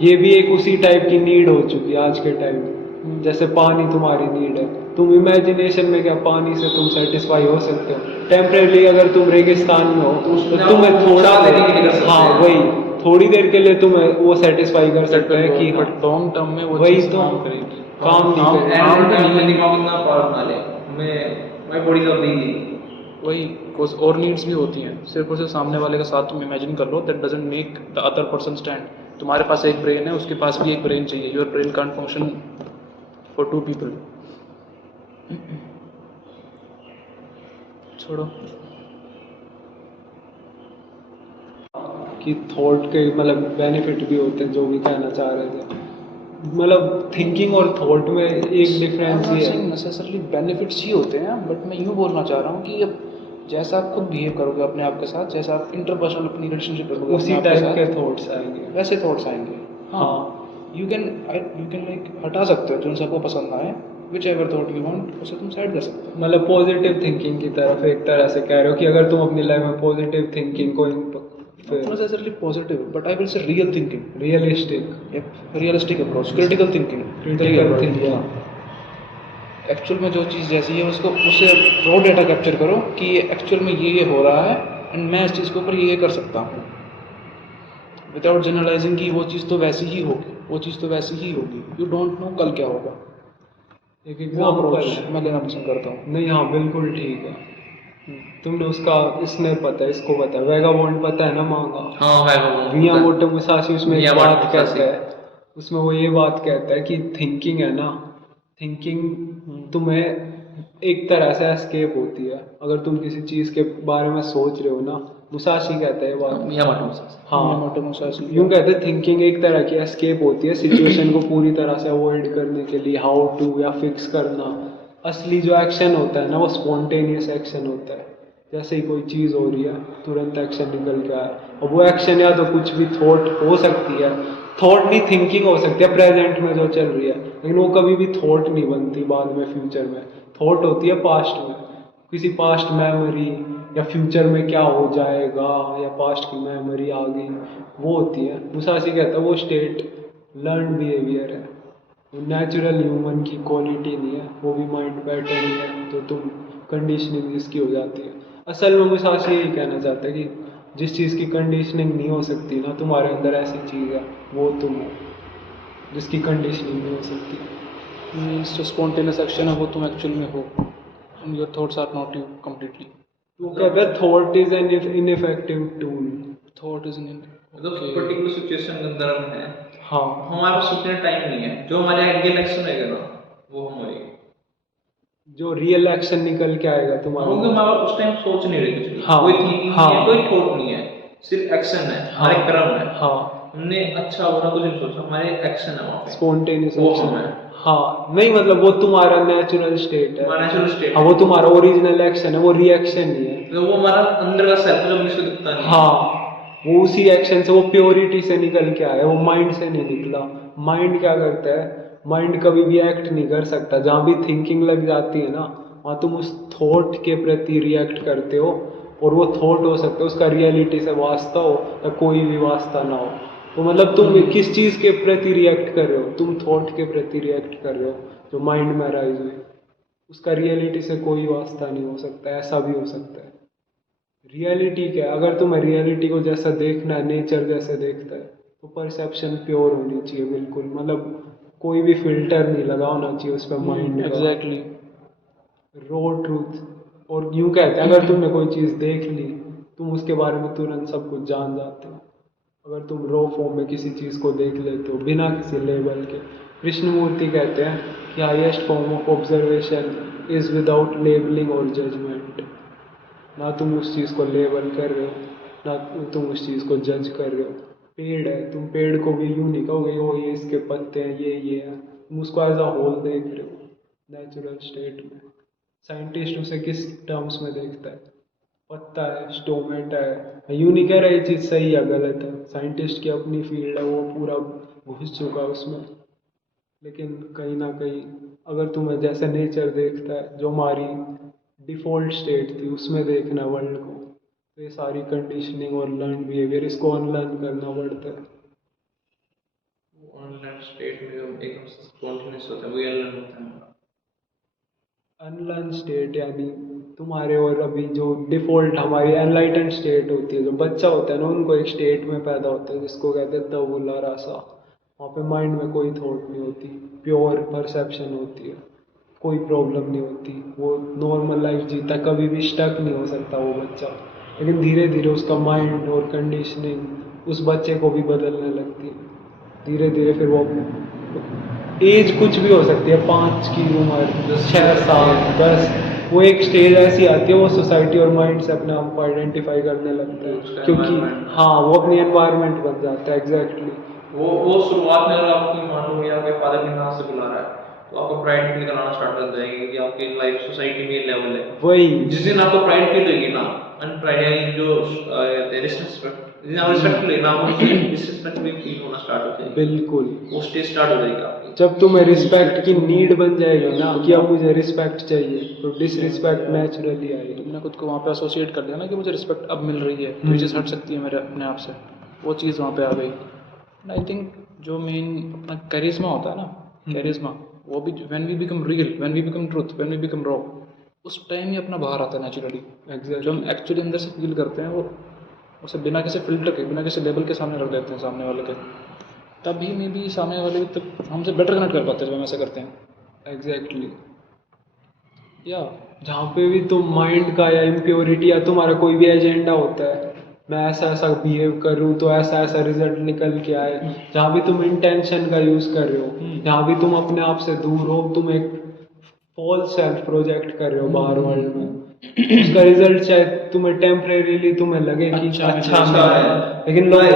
ये भी एक उसी टाइप की नीड हो चुकी है आज के टाइम में। जैसे पानी तुम्हारी नीड है, तुम इमेजिनेशन में क्या पानी से तुम सेटिस्फाई हो सकते हो टेम्परेली? अगर तुम रेगिस्तान में हो तो तुम्हें थोड़ा देने के लिए कर सकते हाँ हैं। वही थोड़ी देर के लिए तुम्हें वो सेटिस्फाई कर सकता है कि हाँ, बट लॉन्ग टर्म में वो वही चीज़ तो काम करेगी। काम नहीं काम- करेगा। काम भी एंड नहीं है। दिमाग इतना पावर बना ले, मैं बॉडी तो दी वही कुछ और नीड्स भी होती हैं, सिर्फ और सिर्फ सामने वाले का साथ तुम इमेजिन कर लो, that doesn't make the other person stand. तुम्हारे पास एक ब्रेन है, उसके पास भी एक ब्रेन चाहिए, your brain can't function for 2 people. छोड़ो। कि थॉट के मतलब बेनिफिट भी होते हैं, जो भी कहना चाह रहे थे, मतलब थिंकिंग और थॉट में एक डिफरेंस ये है। नेसेसरली बेनिफिट्स ही होते हैं, बट मैं यूँ बोलना चाह रहा हूँ कि अब जैसा आप खुद बिहेव करोगे अपने आप के साथ, जैसा आप इंटरपर्सनल अपनी रिलेशनशिप रखोगे उसी अपने आप टाइप के के साथ, थॉट्स आएंगे। वैसे थॉट्स आएंगे। हाँ, यू कैन लाइक हटा सकते हो जो सबको पसंद आए, which ever thought you want, उसे तुम साइड कर सकते हो। मतलब पॉजिटिव थिंकिंग की तरफ एक तरह से कह रहे हो कि अगर तुम अपनी लाइफ में पॉजिटिव थिंकिंग को Not necessarily positive, but I will say real thinking. Realistic Yep, realistic approach, critical thinking. Critical thinking. Actual में जो चीज़ जैसी है उसको उसे रॉ डेटा कैप्चर करो कि ये एक्चुअल में ये हो रहा है, एंड मैं इस चीज़ के ऊपर ये कर सकता हूँ, विदाउट जनरलाइजिंग कि वो चीज़ तो वैसी ही होगी, वो चीज़ तो वैसी ही होगी। यू डोंट नो कल क्या होगा। एक वो एग्जाम्पल अप्रोच मैं लेना पसंद करता हूँ। नहीं, हाँ बिल्कुल ठीक है। तुमने उसका इसने पता है, इसको पता है, वेगाबॉन्ड पता है ना, मांगा हाँ मैं वो मियामोटो मुसाशी उसमें एक मियामोटो बात मुसाशी। कहता है, उसमें वो ये बात कहता है कि थिंकिंग है ना, थिंकिंग तुम्हें एक तरह से एस्केप होती है। अगर तुम किसी चीज़ के बारे में सोच रहे हो ना, मुसाशी कहता है ये बात। हाँ, मियामोटो मुसाशी। यूँ कहते हैं थिंकिंग एक तरह की एस्केप होती है सिचुएशन को पूरी तरह से अवॉइड करने के लिए, हाउ टू या फिक्स करना। असली जो एक्शन होता है ना, वो स्पॉन्टेनियस एक्शन होता है। जैसे ही कोई चीज़ हो रही है, तुरंत एक्शन निकल के आया, और वो एक्शन या तो कुछ भी थॉट हो सकती है, थॉट नहीं थिंकिंग हो सकती है प्रेजेंट में जो चल रही है, लेकिन वो कभी भी थॉट नहीं बनती बाद में फ्यूचर में। थॉट होती है पास्ट में, किसी पास्ट मेमोरी, या फ्यूचर में क्या हो जाएगा, या पास्ट की मेमोरी आ गई, वो होती है। मुसाशी कहता है वो स्टेट लर्न बिहेवियर है, वो नेचुरल ह्यूमन की क्वालिटी नहीं है, वो भी माइंड पैटर्न ही है, तो तुम कंडीशनिंग जिसकी हो जाती है। असल में मुसाशी यही कहना चाहता है कि जिस चीज़ की कंडीशनिंग नहीं हो सकती ना, तुम्हारे अंदर ऐसी चीज़ है, वो तुम हो, जिसकी कंडीशनिंग नहीं हो सकती। मीन्स जो स्पॉन्टेनियस एक्शन है वो तुम एक्चुअल में हो, and your thoughts are not you completely. वो कहता है thought is an ineffective tool. Thought is in मतलब पर्टिकुलर सिचुएशन के अंदर हम हैं, हाँ, हमारे पास उतना टाइम नहीं है, जो हमारे रियल एक्शन होएगा ना वो हम होएंगे, जो रियल एक्शन निकल के आएगा तुम्हारे क्योंकि हमारे पास उस टाइम सोच नहीं रहे कुछ भी, हाँ, कोई थिंकिंग हाँ, नहीं है, कोई थॉट नहीं है, सिर्फ एक्शन है, हमारे कर्म है। हाँ, हमने अच्छा बुरा कुछ नहीं सोचा, हमारे एक्शन है वहाँ पे, स्पॉन्टेनियस वो एक्शन। हम है, हाँ, नहीं मतलब वो तुम्हारा नेचुरल स्टेट है, हमारा नेचुरल स्टेट हाँ, वो तुम्हारा ओरिजिनल एक्शन है, वो रिएक्शन नहीं है। तो वो हमारा अंदर का सेल्फ जो जिसको दिखता नहीं है। हाँ, वो उसी एक्शन से, वो प्योरिटी से निकल के आया, वो माइंड से नहीं निकला। माइंड क्या करता है, माइंड कभी भी एक्ट नहीं कर सकता। जहाँ भी थिंकिंग लग जाती है ना, वहाँ तुम उस थॉट के प्रति रिएक्ट करते हो, और वो थॉट हो सकता है उसका रियलिटी से वास्ता हो या कोई भी वास्ता ना हो। तो मतलब तुम किस चीज़ के प्रति रिएक्ट कर रहे हो, तुम थॉट के प्रति रिएक्ट कर रहे हो जो माइंड में अराइज हुई, उसका रियलिटी से कोई वास्ता नहीं हो सकता। ऐसा भी हो सकता है। रियलिटी क्या है, अगर तुम्हें रियलिटी को जैसा देखना है, नेचर जैसे देखता है, तो परसेप्शन प्योर होनी चाहिए बिल्कुल, मतलब कोई भी फिल्टर नहीं लगा होना चाहिए उस पर माइंड का। एग्जैक्टली। Raw truth. और यूँ कहते हैं अगर तुमने कोई चीज़ देख ली, तुम उसके बारे में तुरंत सब कुछ जान जाते हो। अगर तुम रॉ फॉर्म में किसी चीज़ को देख लेते हो बिना किसी लेबल के, कृष्णमूर्ति कहते हैं कि highest form of observation is without labelling और जजमेंट। ना तुम उस चीज़ को लेबल कर रहे हो, ना तुम उस चीज़ को जज कर रहे हो। पेड़ है, तुम पेड़ को भी यूँ नहीं कहोगे ओ ये इसके पत्ते हैं, ये है। तुम उसको एज अ होल देख रहे हो नेचुरल स्टेट में। साइंटिस्ट उसे किस टर्म्स में देखता है? पत्ता है, स्टोमेट है। यूँ नहीं कह रहा ये चीज़ सही या गलत है, साइंटिस्ट की अपनी फील्ड है, वो पूरा घुस चुका है उसमें। लेकिन कहीं ना कहीं अगर तुम्हें जैसे नेचर देखता है, जो हमारी डिफ़ॉल्ट स्टेट थी उसमें देखना वर्ल्ड को, तो ये सारी कंडीशनिंग और लर्न बिहेवियर इसको अनलर्न करना पड़ता है। ऑनलाइन स्टेट में जो एकदम स्पॉन्टेनियस होता है वो अनलर्न होता है। अनलर्न स्टेट यानी तुम्हारे और अभी जो डिफ़ॉल्ट हमारी एनलाइटेंड स्टेट होती है, जो बच्चा होता है ना, उनको एक स्टेट में पैदा होता है जिसको कहते हैं तबुला रासा। वहाँ पे माइंड में कोई थॉट नहीं होती, प्योर परसेप्शन होती है, कोई प्रॉब्लम नहीं होती, वो नॉर्मल लाइफ जीता, कभी भी स्टक नहीं हो सकता वो बच्चा। लेकिन धीरे धीरे उसका माइंड और कंडीशनिंग उस बच्चे को भी बदलने लगती है। धीरे धीरे फिर वो एज कुछ भी हो सकती है, 5 की उम्र, 6 साल, 10, वो एक स्टेज ऐसी आती है वो सोसाइटी और माइंड से अपने आप को आइडेंटिफाई करने लगता है, क्योंकि हाँ वो अपनी एनवायरनमेंट बन जाता है। एग्जैक्टली वो शुरुआत में अगर आपकी मान लो या आपके फादर के नाम से बुला रहा है तो आपको प्राइड फील कराना स्टार्ट कर जाएगी कि आपकी लाइफ सोसाइटी में ये लेवल है। वही जिस दिन आपको प्राइड फील होगी ना, अनप्राइड यानी जो रिस्पेक्ट, जिस दिन आप रिस्पेक्ट लेना आपको डिसरिस्पेक्ट भी फील होना स्टार्ट हो जाएगी। बिल्कुल, वो स्टेज स्टार्ट हो जाएगी आपकी। जब तुम्हें रिस्पेक्ट की नीड बन जाएगी ना कि अब मुझे रिस्पेक्ट चाहिए, तो डिसरिस्पेक्ट नेचुरली आएगी। तुमने खुद को वहाँ पे एसोसिएट कर लिया ना कि मुझे रिस्पेक्ट अब मिल रही है, तो ये चीज़ हट सकती है मेरे अपने आप से, वो चीज़ वहाँ पे आ गई। आई थिंक जो मेन अपना करिश्मा होता है ना, करिश्मा, वो भी when we become real, when we become truth, when we become raw, उस टाइम ही अपना बाहर आता है नेचुरली। जो हम एक्चुअली अंदर से फील करते हैं, वो उसे बिना किसी फिल्टर के, बिना किसी लेबल के सामने रख देते हैं सामने वाले के, तभी मे बी सामने वाले भी तक हमसे बेटर कनेक्ट कर पाते हैं जब हम ऐसा करते हैं। एग्जैक्टली या जहाँ पे भी तुम माइंड का या इम्प्योरिटी या तुम्हारा कोई भी एजेंडा होता है, मैं ऐसा ऐसा बिहेव करूँ तो ऐसा ऐसा रिजल्ट निकल के आए, जहाँ भी तुम इंटेंशन का यूज़ कर रहे हो, जहाँ भी तुम अपने आप से दूर हो, तुम एक फॉल्स सेल्फ प्रोजेक्ट कर रहे हो बाहर वर्ल्ड में, उसका रिजल्ट चाहे तुम्हें टेम्परेरीली तुम्हें लगे कि अच्छा मिला है, लेकिन लाइक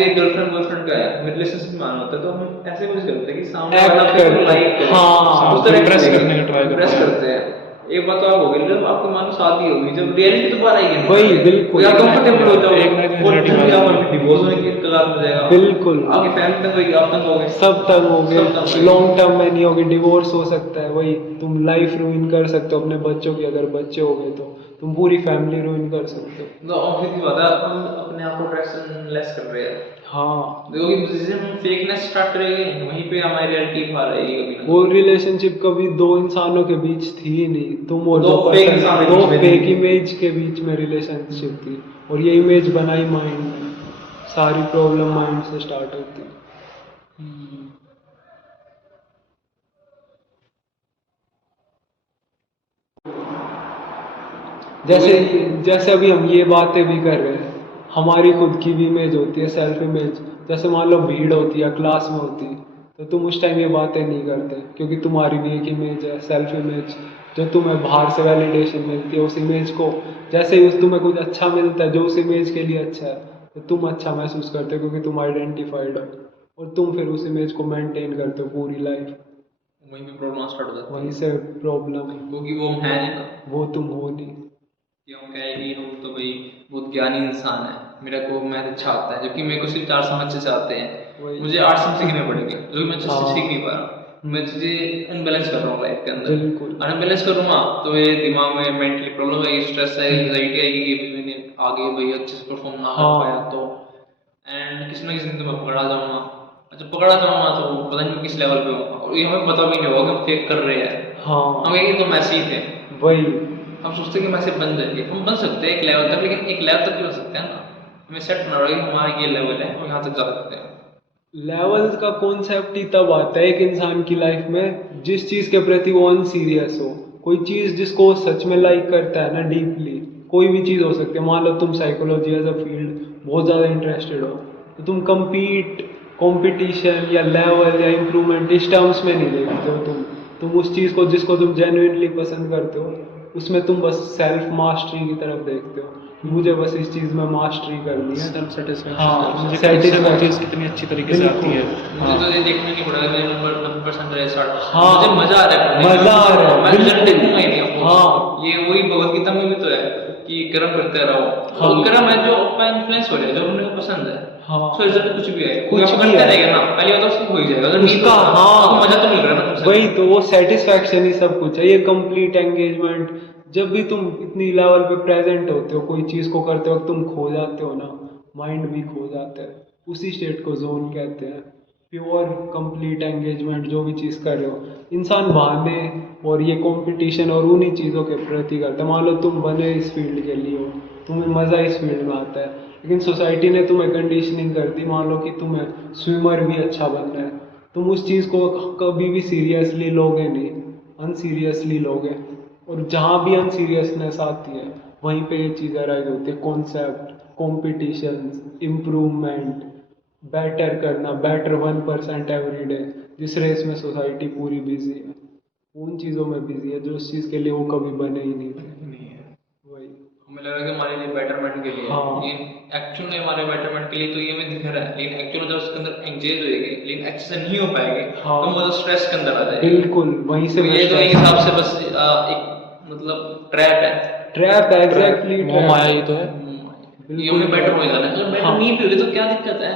एक गर्लफ्रेंड बॉयफ्रेंड का है, रिलेशनशिप में आना होता है तो हम ऐसे कुछ करते हैं कि सामने वाला को लाइक करे, हाँ, उस तरह impress करने का try करते हैं। impress करते हैं। एक बात और होगी, जब आपकी मान शादी होगी, जब रियलिटी तो बाहर आएगी, वही बिल्कुल, या कंफर्टेबल हो जाओ, एक ना एक और reality फिर बाहर आप डिवोर्स होने की कगार में जाएगा, बिल्कुल, आपकी फैमिली तक होगी, आप तक होगे, सब तंग हो सब तंग गए, होगे। लॉन्ग टर्म में नहीं होगी, डिवोर्स हो सकता है। वही तुम लाइफ रूइन कर सकते हो अपने बच्चों की, अगर बच्चे हो गए तो तुम पूरी फैमिली रूइन कर सकते हो। तो ऑब्वियस सी बात है, हम अपने आप को अट्रैक्शन लेस कर रहे हैं। हाँ, देखो कि जिस दिन हम फेकनेस स्टार्ट करेंगे वहीं पे हमारी रियलिटी बाहर आएगी कभी ना वो रिलेशनशिप कभी दो इंसानों के बीच थी ही नहीं, तुम और दो जो fake person, इंसान के दो बीच में फेक थी। इमेज के बीच में रिलेशनशिप थी, और ये इमेज बनाई माइंड में। सारी प्रॉब्लम माइंड से स्टार्ट होती है। जैसे जैसे अभी हम ये बातें भी कर रहे हैं, हमारी खुद की भी इमेज होती है, सेल्फ इमेज। जैसे मान लो भीड़ होती है, क्लास में होती है, तो तुम उस टाइम ये बातें नहीं करते, क्योंकि तुम्हारी भी एक इमेज है, सेल्फ इमेज, जो तुम्हें बाहर से वैलिडेशन मिलती है। उस इमेज को जैसे ही तुम्हें कुछ अच्छा मिलता है जो उस इमेज के लिए अच्छा है, तो तुम अच्छा महसूस करते हो, क्योंकि तुम आइडेंटिफाइड हो, और तुम फिर उस इमेज को मेंटेन करते हो पूरी लाइफ। वहीं पे प्रॉब्लम स्टार्ट हो जाती वहीं से प्रॉब्लम है, है, क्योंकि वो हम है नहीं ना, वो तुम हो नहीं। कि हम कहें कि हम तो भाई बहुत ज्ञानी इंसान है, मेरे को मैथ अच्छा आता है, जबकि मेरे को सिर्फ 4 समझ से आते हैं, वही। मुझे 8 सम सीखने पड़ेंगे, जो कि मैं अच्छे से हाँ। सीख नहीं पा रहा। मैं चीज़ें अनबैलेंस कर रहा हूँ लाइफ के अंदर। बिल्कुल। अनबैलेंस करूँगा तो ये दिमाग में मेंटली प्रॉब्लम आएगी, स्ट्रेस आएगी, एंजाइटी आएगी कि भाई मैंने आगे भाई अच्छे से परफॉर्म ना कर हाँ। पाया तो, एंड किसी ना किसी दिन तो मैं पकड़ा जाऊँगा। अच्छा पकड़ा जाऊँगा तो पता नहीं किस लेवल पे होगा, और ये हमें पता भी नहीं होगा कि हम फेक कर रहे हैं। हाँ, हम कहेंगे तो मैसे ही थे, वही। हम सोचते हैं कि हम ऐसे बन जाएंगे, हम बन सकते हैं एक लेवल तक, लेकिन एक लेवल तक ही बन सकते हैं ना, हमें सेट करना पड़ेगा कि हमारा ये लेवल है और यहाँ तक जा सकते हैं। लेवल्स का कॉन्सेप्ट ही तब आता है एक इंसान की लाइफ में जिस चीज़ के प्रति वो अनसीरियस हो। कोई चीज़ जिसको वो सच में लाइक करता है ना डीपली, कोई भी चीज़ हो सकती है। मान लो तुम साइकोलॉजी एज अ फील्ड बहुत ज़्यादा इंटरेस्टेड हो, तो तुम कंपटीशन या लेवल या इम्प्रूवमेंट इस टर्म्स में नहीं देखते हो तुम उस चीज़ को जिसको तुम जेन्युइनली पसंद करते हो उसमें तुम बस सेल्फ मास्टरी की तरफ देखते हो, मुझे बस इस चीज़ में मास्टरी करनी है। Self satisfaction. हाँ, मुझे satisfaction। चीज़ कितनी अच्छी तरीके से आती है। मुझे तो ये देखना नहीं पड़ेगा मेरे नंबर 90% रहे 60%। हाँ, मुझे मजा आ रहा है, मजा आ रहा है, मैं रिजल्ट देखूंगा ही नहीं आपको। हाँ। ये वही भगवत गीता में भी तो है कि कर्म करते रहो। हाँ। वो कर्म है जो अपना इन्फ्लुएंस हो रहा है, जो उन्हें पसंद है। हाँ। तो रिजल्ट कुछ भी है, कुछ कुछ भी करते है। रहेगा ना, पहली बात तो उसको हो ही जाएगा। अगर नहीं उसका तो हाँ आपको मजा तो मिल रहा है ना तुमसे। वही तो, वो सेटिस्फैक्शन ही सब कुछ है, ये कंप्लीट एंगेजमेंट। जब भी तुम इतनी लेवल पे प्रेजेंट होते हो कोई चीज़ को करते वक्त तुम खो जाते हो ना, माइंड भी खो जाता है, उसी स्टेट को जोन कहते हैं। प्योर कंप्लीट एंगेजमेंट जो भी चीज़ कर रहे हो, इंसान बहाने और ये कंपटीशन और उन्हीं चीज़ों के प्रति करता है। मान लो तुम बने इस फील्ड के लिए हो, तुम्हें मज़ा इस फील्ड में आता है, लेकिन सोसाइटी ने तुम्हें कंडीशनिंग कर दी, मान लो कि तुम्हें स्विमर भी अच्छा बनना है, तुम उस चीज़ को कभी भी सीरियसली लोगे नहीं, अनसीरियसली लोगे। और जहाँ भी अनसीरियसनेस आती है वहीं पे ये चीज़ें राइज होती है, कॉन्सेप्ट, कॉम्पिटिशन, इम्प्रूवमेंट, बेटर करना, बेटर 1% एवरी डे। जिस रेस में सोसाइटी पूरी बिजी है, उन चीज़ों में बिजी है जो उस चीज़ के लिए वो कभी बने ही नहीं थे। वही हमें लग रहा है कि हमारे लिए बेटरमेंट के लिए है। हाँ। लेकिन एक्चुअल में हमारे बेटरमेंट के लिए तो ये हमें दिख रहा है, लेकिन एक्चुअल जब उसके अंदर एंगेज होएगी लेकिन अच्छे से नहीं हो पाएगी हाँ। तो वो स्ट्रेस के अंदर आ जाएगी। बिल्कुल वहीं से तो ये तो एक हिसाब से बस एक मतलब ट्रैप है। ट्रैप है, एग्जैक्टली वो माया ही तो है। ये हमें बेटर हो जाना है। अगर बेटर हाँ। नहीं भी होगी तो क्या दिक्कत है,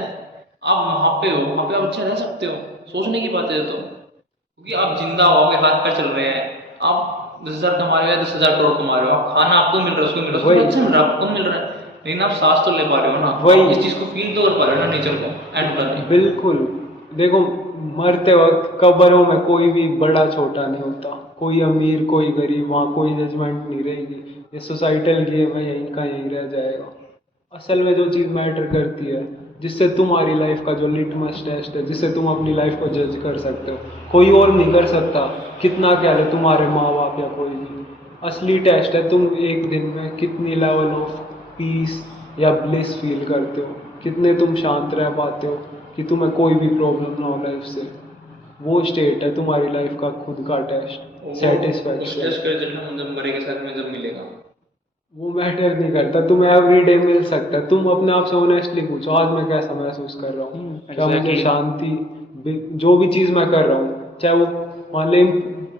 आप वहाँ पे हो, वहाँ पे आप अच्छा रह सकते हो, सोचने की बात है तो, क्योंकि आप जिंदा हो, आपके हाथ पैर चल रहे हैं, आप 10,000 कमा रहे हो, 10,000 करोड़ कमा रहे हो, आप खाना आपको मिल रहा है, उसको मिल रहा है, उसको अच्छा मिल रहा है, आपको मिल रहा है, लेकिन आप सांस तो ले पा रहे हो ना, वही। आप इस चीज को फील तो कर पा रहे हो ना नेचर को एंड प्लान। बिल्कुल। देखो मरते वक्त कब्रों में कोई भी बड़ा छोटा नहीं होता, कोई अमीर कोई गरीब, वहाँ कोई जजमेंट नहीं रहेगी, ये सोसाइटल गेम है, यहीं का यहीं रह जाएगा। असल में जो चीज़ मैटर करती है, जिससे तुम्हारी लाइफ का जो लिटमस टेस्ट है, जिससे तुम अपनी लाइफ को जज कर सकते हो, कोई और नहीं कर सकता, कितना क्या है तुम्हारे माँ बाप या कोई भी। असली टेस्ट है तुम एक दिन में कितनी लेवल ऑफ पीस या ब्लिस फील करते हो, कितने तुम शांत रह पाते हो कि तुम्हें कोई भी प्रॉब्लम ना हो लाइफ से। वो स्टेट है तुम्हारी लाइफ का खुद का टेस्ट, सेटिस्फैक्शन। स्ट्रेस का रिजल्ट हम जब मरे के साथ में जब मिलेगा वो मैटर नहीं करता, तुम्हें एवरी डे मिल सकता है। तुम अपने आप से ऑनेस्टली पूछो, आज मैं कैसा महसूस कर रहा हूँ, क्या मुझे exactly। शांति, जो भी चीज़ मैं कर रहा हूँ, चाहे वो मान ले,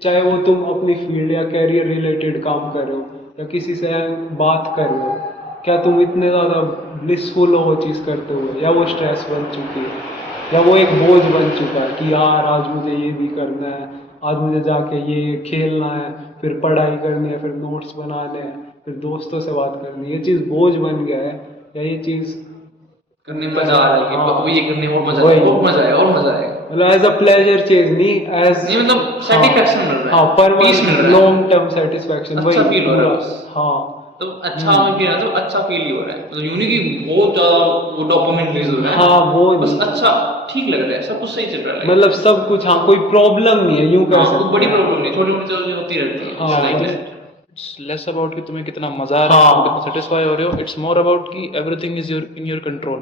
चाहे वो तुम अपनी फील्ड या कैरियर रिलेटेड काम कर रहे हो या किसी से बात कर रहे हो, क्या तुम इतने ज़्यादा ब्लिसफुल हो वो चीज़ करते हुए, या वो स्ट्रेस बन चुकी है, या वो एक बोझ बन चुका है कि यार आज मुझे ये भी करना है, आज मुझे जाके ये खेलना है, फिर पढ़ाई करनी है, फिर नोट्स बनाने हैं, फिर दोस्तों से बात करनी है, ये चीज़ बोझ बन गया है, या ये चीज़ करने में मजा आ रहा है कि हाँ। वो ये करने में और मजा वही। आएगा, और मजा आएगा, और मजा आएगा। मतलब एज अ प्लेजर चेज नहीं, एज नहीं मतलब सेटिस्फैक्शन मिल रहा है, हाँ, पर पीस मिल रहा है, लॉन्ग टर्म सेटिस्फैक्शन, अच्छा फील हो रहा है बस। हाँ तो अच्छा हमें भी ना तो अच्छा फील ही हो रहा है, मतलब यूनी की बहुत ज्यादा वो डोपामिन रिलीज हो रहा है। हाँ, वो बस नहीं। अच्छा ठीक लग रहा है, सब कुछ सही चल रहा है, मतलब सब कुछ, हाँ कोई प्रॉब्लम नहीं है यूं कह हाँ, सकते कोई बड़ी प्रॉब्लम नहीं, छोटी मोटी चीजें होती रहती है, हाँ, लाइक बस- दैट। इट्स लेस अबाउट कि तुम्हें कितना मजा आ रहा है, हाँ। तुम कितना सेटिस्फाई हो रहे हो, इट्स मोर अबाउट कि everything is in your control.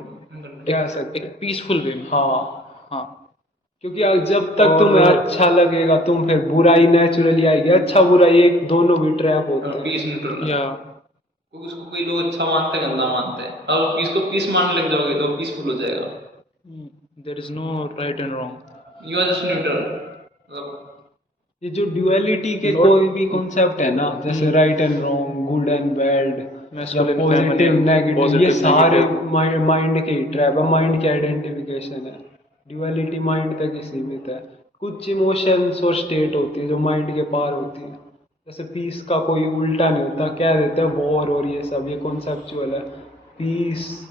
कह सकते एक पीसफुल वे में। हाँ, हाँ। क्योंकि जब तक और- तुम्हें अच्छा लगेगा तुम फिर बुराई नेचुरली आएगी, अच्छा बुराई एक दोनों भी ट्रैप होते हैं। पीस न्यूट्रल या उसको कोई लोग अच्छा मानते हैं, गंदा मानते हैं, अब पीस को पीस मानने लग जाओगे तो पीसफुल हो जाएगा। There is no right and wrong. You are just neutral, मतलब ये जो ड्युअलिटी के कोई भी कॉन्सेप्ट है ना, जैसे right and wrong, good and bad, या Masculine, पॉजिटिव feminine, नेगेटिव, ये positive, सारे negative। माइंड के ही ट्रैप है, माइंड की आइडेंटिफिकेशन है। ड्युअलिटी माइंड तक ही सीमित है। कुछ इमोशंस और स्टेट होती है जो माइंड के पार होती है, जैसे पीस का कोई उल्टा नहीं होता, कह देते हैं वॉर और ये सब, ये कॉन्सेप्चुअल है। पीस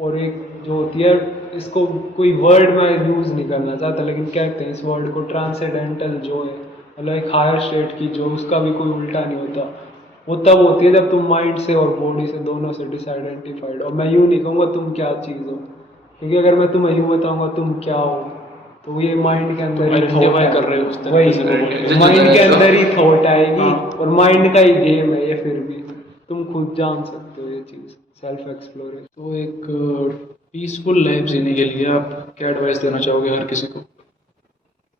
और एक जो होती है, इसको कोई वर्ड में यूज़ नहीं करना चाहता, लेकिन कहते हैं इस वर्ड को ट्रांसेंडेंटल जो है, मतलब एक हायर स्टेट की जो, उसका भी कोई उल्टा नहीं होता। वो तब होती है जब तुम माइंड से और बॉडी से दोनों से डिसआइडेंटिफाइड हो। मैं यूँ नहीं कहूँगा तुम क्या चीज़ हो, क्योंकि अगर मैं तुम्हें यूँ बताऊँगा तुम क्या हो, तो ये माइंड के अंदर ही Identify thought कर रहे हो उस है। तरीके से वही बोल माइंड के अंदर ही थॉट आएगी, हाँ। और माइंड का ही गेम है ये, फिर भी तुम खुद जान सकते हो ये चीज़, सेल्फ एक्सप्लोरेशन। तो एक पीसफुल लाइफ जीने के लिए आप क्या एडवाइस देना चाहोगे हर किसी को?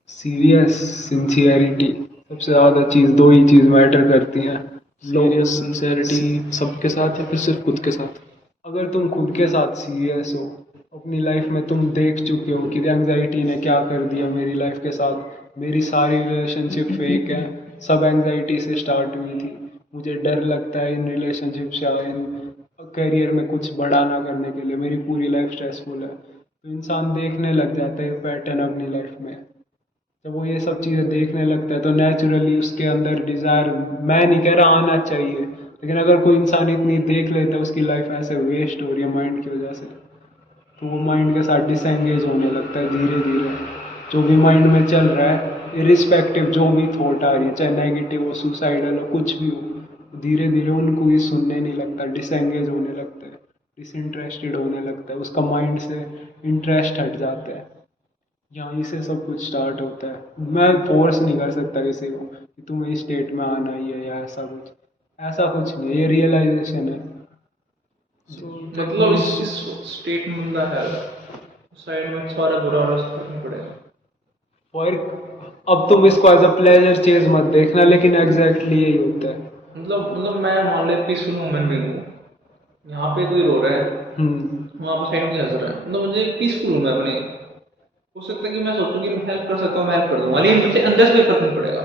सीरियस, सिंसियरिटी, सबसे ज़्यादा चीज़, दो ही चीज़ मैटर करती हैं। सीरियस, सिंसेरिटी सबके साथ या फिर सिर्फ खुद के साथ? अगर तुम खुद के साथ सीरियस हो, अपनी लाइफ में तुम देख चुके हो कि एंजाइटी ने क्या कर दिया मेरी लाइफ के साथ, मेरी सारी रिलेशनशिप फेक है, सब एंजाइटी से स्टार्ट हुई थी, मुझे डर लगता है इन रिलेशनशिप से या इन करियर में कुछ बड़ा ना करने के लिए, मेरी पूरी लाइफ स्ट्रेसफुल है, तो इंसान देखने लग जाता है पैटर्न अपनी लाइफ में। जब वो ये सब चीज़ें देखने लगता है तो नेचुरली उसके अंदर डिज़ायर, मैं नहीं कह रहा आना चाहिए, लेकिन अगर कोई इंसान इतनी देख लेता है उसकी लाइफ ऐसे वेस्ट हो रही है माइंड की वजह से, तो वो माइंड के साथ डिसएंगेज होने लगता है धीरे धीरे। जो भी माइंड में चल रहा है, इरिस्पेक्टिव जो भी थॉट आ रही है, चाहे नेगेटिव हो, सुसाइडल हो, कुछ भी हो, धीरे धीरे उनको भी सुनने नहीं लगता, डिसएंगेज होने लगता है, डिसइंटरेस्टेड होने लगता है, उसका माइंड से इंटरेस्ट हट जाता है। यहीं से सब कुछ स्टार्ट होता है। मैं फोर्स नहीं कर सकता किसी को कि तुम्हें इस स्टेट में आना ही है या ऐसा कुछ नहीं, ये रियलाइजेशन है। मतलब इस स्टेट में बंदा है, साइड में सारा बुरा रास्ता करना पड़ेगा। और अब तुम इसको एज अ प्लेजर चीज मत देखना, लेकिन एग्जैक्टली यही होता है। मतलब मैं मान ले पीसफुल मोमेंट में हूँ, यहाँ पे कोई रो रहा है, वहाँ पे साइड में हंस रहा है, मतलब मुझे पीसफुल हूँ मैं अपने। हो सकता है कि मैं सोचूं कि मैं हेल्प कर सकता हूँ, मैं हेल्प कर दूंगा, लेकिन मुझे अंदर से फर्क नहीं पड़ेगा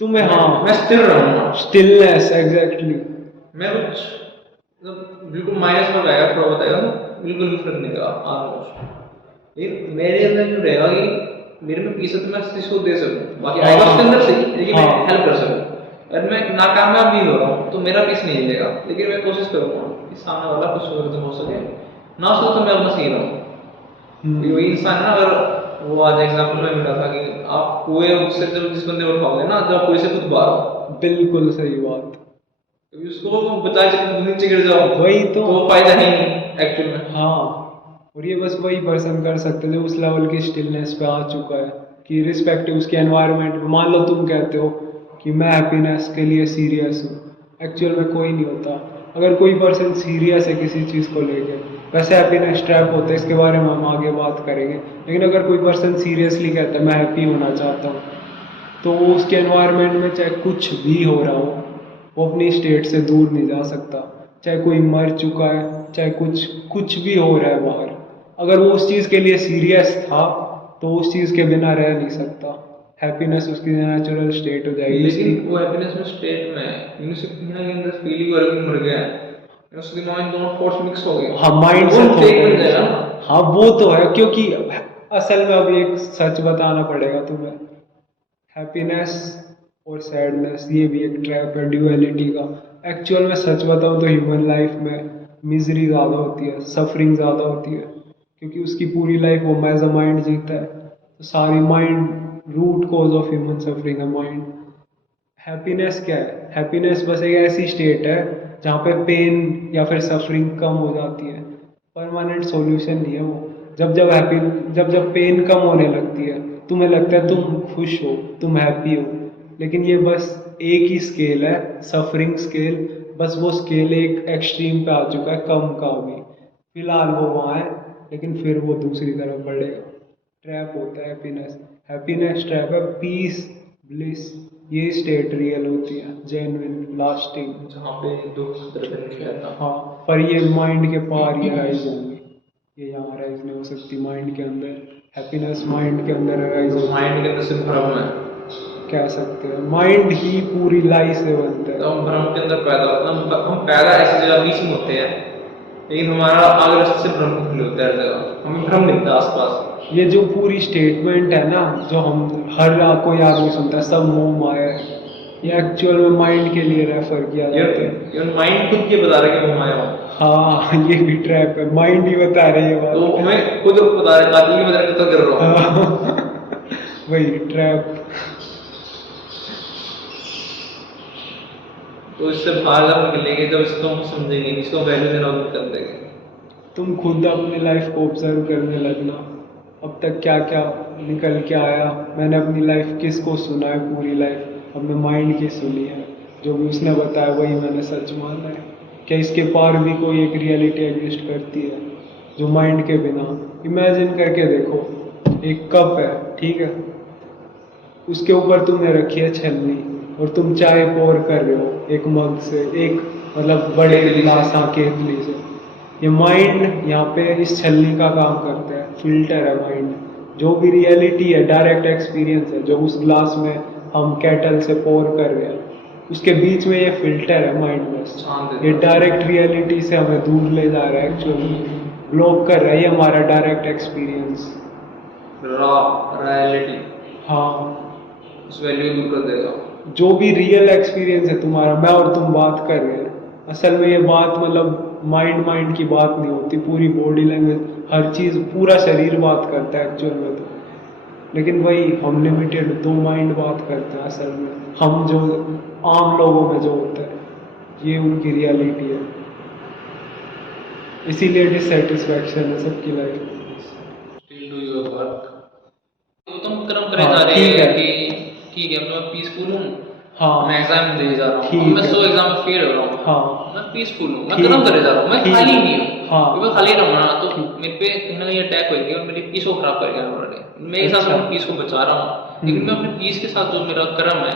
तुम्हें, हाँ, मैं स्थिर रहूंगा। Stillness, exactly. मैं कुछ मतलब बिल्कुल माइनस में आएगा, थोड़ा बहुत आएगा, बिल्कुल भी फर्क नहीं पड़ेगा ऑलमोस्ट। लेकिन मेरे अंदर जो रहेगा कि मेरे में पीस है तो मैं इसको दे सकूँ, बाकी आएगा उसके अंदर से, लेकिन मैं हेल्प कर सकूँ। अगर मैं नाकामयाब भी हो रहा हूँ तो मेरा पीस नहीं मिलेगा, लेकिन मैं कोशिश करूँगा कि सामने वाला कुछ तो हो सके, ना हो सके तो मैं अपना सही रहूँ। वही इंसान है ना, अगर वो आज एग्जाम्पल में मिला था कि आप कुएं से जब जिस बंदे को उठाओगे ना, जब कुएं से खुद बाहर हो, बिल्कुल सही बात। तो उसको बचा के नीचे गिर जाओ, वही तो फायदा नहीं एक्चुअल में। हाँ, और ये बस वही पर्सन कर सकते हैं जो उस लेवल की स्टिलनेस पे आ चुका है कि रिस्पेक्टिव उसके एनवायरनमेंट। मान लो तुम कहते हो कि मैं हैप्पीनेस के लिए सीरियस हूँ, एक्चुअल में कोई नहीं होता। अगर कोई पर्सन सीरियस है किसी चीज़ को लेके, वैसे हैप्पीनेस ट्रैप होता है, इसके बारे में हम आगे बात करेंगे, लेकिन अगर कोई पर्सन सीरियसली कहता है मैं हैप्पी होना चाहता हूँ, तो वो उसके एनवायरनमेंट में चाहे कुछ भी हो रहा हो, वो अपनी स्टेट से दूर नहीं जा सकता। चाहे कोई मर चुका है, चाहे कुछ भी हो रहा है बाहर, अगर वो उस चीज़ के लिए सीरियस था तो उस चीज़ के बिना रह नहीं सकता। हैप्पीनेस उसकी नेचुरल स्टेट हो जाएगी। लेकिन वो हैप्पीनेस में स्टेट में यूनिवर्सिटी कहीं ना कहीं अंदर फीलिंग और मर गया है, उसके माइंड दोनों थॉट्स मिक्स हो गए। हाँ, माइंड से फेक बन जाएगा। हाँ वो तो है, क्योंकि असल में अभी एक सच बताना पड़ेगा तुम्हें, हैप्पीनेस और सैडनेस ये भी एक ट्रैप है ड्यूअलिटी का। एक्चुअल में सच बताऊँ तो ह्यूमन लाइफ में मिजरी ज़्यादा होती है, सफरिंग ज़्यादा होती है, क्योंकि उसकी पूरी लाइफ वो एज अ माइंड जीता है, तो सारी mind, root cause of human suffering है माइंड। हैप्पीनेस क्या है? हैप्पीनेस बस एक ऐसी स्टेट है जहाँ पे पेन या फिर सफरिंग कम हो जाती है, परमानेंट सॉल्यूशन नहीं है वो। जब पेन कम होने लगती है, तुम्हें लगता है तुम खुश हो, तुम हैप्पी हो, लेकिन ये बस एक ही स्केल है, सफरिंग स्केल। बस वो स्केल एक एक्सट्रीम पे आ चुका है, कम का अभी फिलहाल वो वहाँ है, लेकिन फिर वो दूसरी तरफ बढ़ेगा। ट्रैप होता है हैप्पीनेस, हैप्पीनेस ट्रैप है। पीस, ब्लिस, ये स्टेट रियल होती है, जेन्युइन, लास्टिंग, जहाँ पे दुख दर्द नहीं रहता। हाँ, पर ये माइंड के पार ये राइज होंगी, ये यहाँ राइज नहीं हो सकती माइंड के अंदर। हैप्पीनेस माइंड के अंदर राइज हो, माइंड के अंदर सिर्फ भ्रम है, कह सकते हैं माइंड ही पूरी लाई से बनता है। तो हम भ्रम के अंदर पैदा होते हैं, हम पैदा ऐसी जगह बीच में होते हैं, लेकिन हमारा आगे रास्ते से भ्रम फील होता है हर जगह, हमें भ्रम मिलता है आसपास। ये जो पूरी स्टेटमेंट है ना, जो हम हर कोई आदमी सुनता है, सब मोह माया है, ये एक्चुअल में माइंड के लिए रेफर किया जाता है। ये माइंड खुद ये बता रहा है कि वो माया हो। हाँ, ये भी ट्रैप है, माइंड ही बता रही है बात। तो हमें खुद बता रहे हैं, कातिल भी बता रहे हैं कि तो कर रहा हूँ। वही ट्रैप। तो इससे बाहर जब निकलेंगे, जब इसको हम समझेंगे, इसको वैल्यू देना बंद कर देंगे। तुम खुद अपनी लाइफ को ऑब्जर्व करने लगना, अब तक क्या क्या निकल के आया, मैंने अपनी लाइफ किसको सुना है, पूरी लाइफ अपने माइंड की सुनी है, जो भी उसने बताया वही मैंने सच माना है। क्या इसके पार भी कोई एक रियलिटी एग्जिस्ट करती है? जो माइंड के बिना। इमेजिन करके देखो, एक कप है, ठीक है, उसके ऊपर तुमने रखी है छलनी और तुम चाय पोर कर रहे हो एक मग से, एक मतलब बड़े गिलास केतली से। ये माइंड यहाँ पे इस छलनी का काम करता है, फिल्टर है माइंड। जो भी रियलिटी है, डायरेक्ट एक्सपीरियंस है जो उस ग्लास में हम केटल से पोर कर रहे हैं, उसके बीच में ये फिल्टर है माइंड बस। ये डायरेक्ट रियलिटी से हमें दूर ले जा रहा है, एक्चुअली ब्लॉक कर रहा है ये हमारा डायरेक्ट एक्सपीरियंस। रॉ रियलिटी, हाँ, उस वैल्यू दूर कर देगा। जो भी रियल एक्सपीरियंस है तुम्हारा, मैं और तुम बात कर रहे हैं, असल में ये बात मतलब माइंड की बात नहीं होती, पूरी बॉडी लैंग्वेज, हर चीज़, पूरा शरीर बात करता है एक्चुअल में तो। लेकिन वही हम लिमिटेड दो माइंड बात करते हैं असल में, हम जो आम लोगों में जो होता है, ये उनकी रियलिटी है। इसीलिए डिससेटिस्फैक्शन है सबकी life. Still do your work। तो तुम कर्म करे हाँ, जा रहे ठीक हैं है। कि ठीक है मैं पीसफुल हूँ, हाँ, मैं एग्जाम दे जा रहा हूँ, ठीक अब मैं है। 100 एग्जाम में फेल हो रहा हूँ, हाँ, मैं पीसफुल हूँ, मैं ठीक कर्म करे जा रहा हूँ, मैं ठीक खाली नहीं हूँ। हाँ। क्योंकि मैं खाली रहूँगा ना तो ठीक। मेरे पे कहीं ना कहीं अटैक होगी और मेरी पीस को खराब करेगा ऑलरेडी। मैं इस हिसाब से अच्छा। अपनी पीस को बचा रहा हूँ, लेकिन मैं अपनी पीस के साथ जो मेरा कर्म है,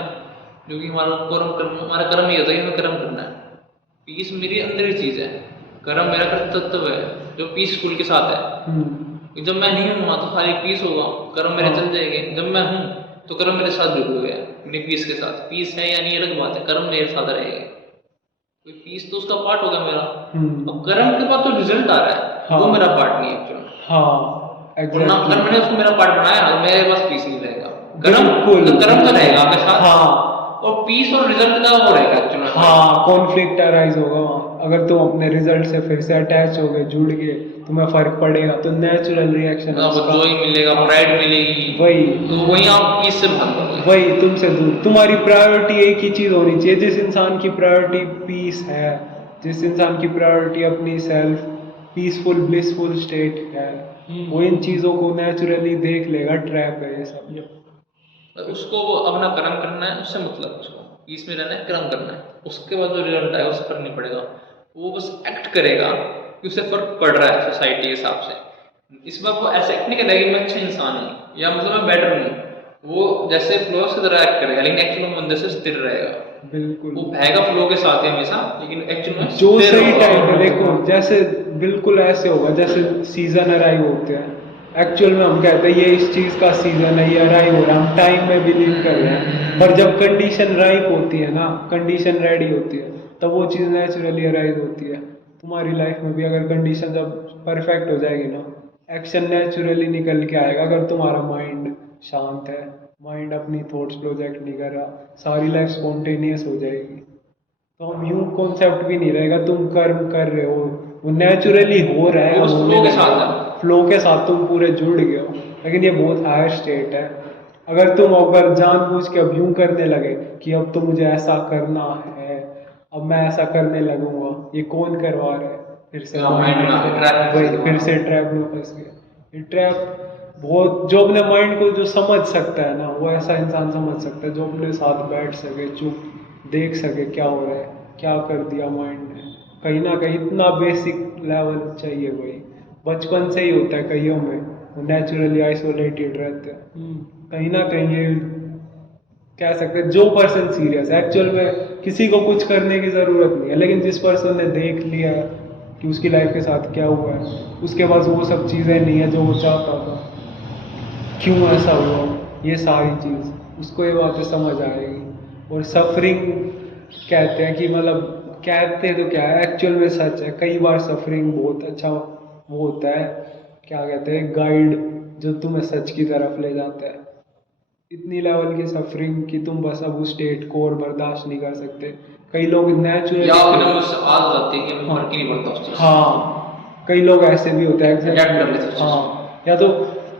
जो कि हमारा कर्म ये होता है कि हमें कर्म करना है। पीस मेरी अंदर की चीज़ है, कर्म मेरा कर्तव्य है जो पीसफुल के साथ है। जब मैं नहीं हूँ तो खाली पीस होगा, कर्म मेरे हाँ। चल जाएंगे। जब मैं हूँ तो कर्म मेरे साथ जुड़े हुए हैं, मेरी पीस के साथ। पीस है या नहीं अलग बात है, कर्म मेरे साथ रहेगा। कोई पीस तो उसका पार्ट होगा मेरा। अब कर्म के बाद जो रिजल्ट आ रहा है हाँ। वो मेरा पार्ट नहीं है एक्चुअली। हाँ, और ना अगर मैंने उसको मेरा पार्ट बनाया तो मेरे पास पीस नहीं रहेगा। बिल्कुल। कर्म तो रहेगा आपके साथ, हाँ, और पीस और रिजल्ट का वो रहेगा एक्चुअली। हाँ, कॉन्फ्लिक्ट अराइज होगा वहाँ। अगर तुम अपने रिजल्ट से फिर से अटैच हो गए, जुड़ गए, तुम्हें फर्क पड़ेगा तो नेचुरल रिएक्शन आपको जॉय मिलेगा, प्राइड मिलेगी, वही तो वही आप पीस से भाग पाओगे। वही तुमसे दूर। तुम्हारी प्रायोरिटी एक ही चीज होनी चाहिए। जिस इंसान की प्रायोरिटी पीस है, जिस इंसान की प्रायोरिटी अपनी सेल्फ पीसफुल ब्लिसफुल स्टेट है, वो इन चीजों को नेचुरली देख लेगा। ट्रैप है ये सब। उसको वो अपना कर्म करना है, उससे मतलब उसको पीस में रहना है, कर्म करना है। उसके बाद जो रिजल्ट आएगा उससे फर्क नहीं पड़ेगा, वो बस एक्ट करेगा कि उससे फर्क पड़ रहा है सोसाइटी के हिसाब से। इस बार वो ऐसे एक्ट नहीं करेगा कि मैं अच्छा इंसान हूँ या मतलब मैं बेटर हूँ। वो जैसे फ्लो की तरह एक्ट करेगा, लेकिन एक्चुअली वो अंदर से स्थिर रहेगा। बिल्कुल, वो बहेगा फ्लो के साथ ही हमेशा, लेकिन एक्चुअली में जो स्थिर सही होगा। टाइम पे देखो, जैसे बिल्कुल ऐसे होगा जैसे सीजन अराइव होते हैं। एक्चुअल में हम कहते हैं ये इस चीज़ का सीजन है, ये अराइव हो रहा है, हम टाइम में बिलीव कर रहे हैं। पर जब कंडीशन राइप होती है ना, कंडीशन रेडी होती है, तब वो चीज़ नेचुरली अराइव होती है। तुम्हारी लाइफ में भी अगर कंडीशन जब परफेक्ट हो जाएगी ना, एक्शन नेचुरली निकल के आएगा। अगर तुम्हारा माइंड शांत है, माइंड अपनी थॉट्स प्रोजेक्ट नहीं कर रहा, सारी लाइफ स्पॉन्टेनियस हो जाएगी। तो हम यूं कॉन्सेप्ट भी नहीं रहेगा तुम कर्म कर रहे हो, वो नेचुरली हो रहा है, वो बस flow के साथ है। फ्लो के साथ तुम पूरे जुड़ गए हो। लेकिन ये बहुत हायर स्टेट है। अगर जानबूझ के अब यूं करने लगे कि अब तो मुझे ऐसा करना है, अब मैं ऐसा करने लगूंगा, ये कौन करवा रहा है? फिर से mind में आके trap में वही फंस गए। फिर से ट्रैप में फंस गए। ये ट्रैप बहुत, जो अपने माइंड को जो समझ सकता है ना, वो ऐसा इंसान समझ सकता है जो अपने साथ बैठ सके, चुप देख सके क्या हो रहा है, क्या कर दिया माइंड ने। कहीं ना कहीं इतना बेसिक लेवल चाहिए। वही बचपन से ही होता है कईयों में, वो नेचुरली आइसोलेटेड रहते हैं। कहीं ना कहीं ये कह सकते हैं जो पर्सन सीरियस है, एक्चुअल में किसी को कुछ करने की ज़रूरत नहीं है, लेकिन जिस पर्सन ने देख लिया कि उसकी लाइफ के साथ क्या हुआ है, उसके पास वो सब चीज़ें नहीं है जो वो चाहता था, क्यों ऐसा हुआ, ये सारी चीज़ उसको ये बातें समझ आएगी। और सफरिंग कहते हैं कि मतलब कहते तो क्या है, एक्चुअल में सच है। कई बार सफरिंग बहुत अच्छा वो होता है, क्या कहते हैं, गाइड जो तुम्हें सच की तरफ ले जाता है। इतनी लेवल की सफरिंग कि तुम बस अब उस स्टेट को और बर्दाश्त नहीं कर सकते। कई लोग नेचुरली या फिर हम उससे आदत जाती है कि हमें फर्क ही नहीं पड़ता उस चीज़ से। हाँ, कई लोग ऐसे भी होते हैं Adapt कर लेते हैं उस चीज़ हाँ, या तो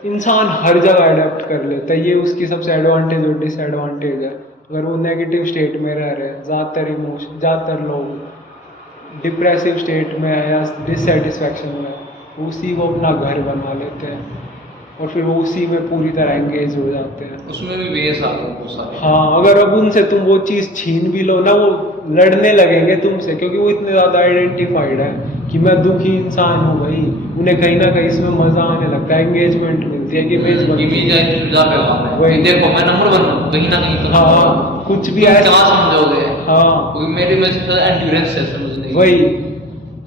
इंसान हर जगह अडेप्ट कर लेता है, ये उसकी सबसे एडवांटेज और डिसएडवांटेज है। अगर वो नेगेटिव स्टेट में रह रहे हैं, ज़्यादातर लोग डिप्रेसिव स्टेट में है या डिससेटिस्फैक्शन में है, वो उसी को अपना घर बना लेते हैं और फिर वो उसी में पूरी तरह एंगेज हो जाते हैं। उसमें भी वेस आते हैं बहुत सारे। हाँ, अगर अब उनसे तुम वो चीज़ छीन भी लो ना, वो लड़ने लगेंगे तुमसे, क्योंकि वो इतने ज़्यादा आइडेंटिफाइड है कि मैं दुखी इंसान हूँ भाई, उन्हें कहीं ना कहीं इसमें मजा आने लगता है, एंगेजमेंट मिलती है कि इमेज बनती इमेज है। है जुदा पैगाम है वही। कि देखो मैं नंबर वन हूँ कहीं ना कहीं तो हाँ कुछ भी तुम ऐसा। क्या समझोगे हाँ क्योंकि मेरे में सबसे ज्यादा एंड्योरेंस है समझने की वही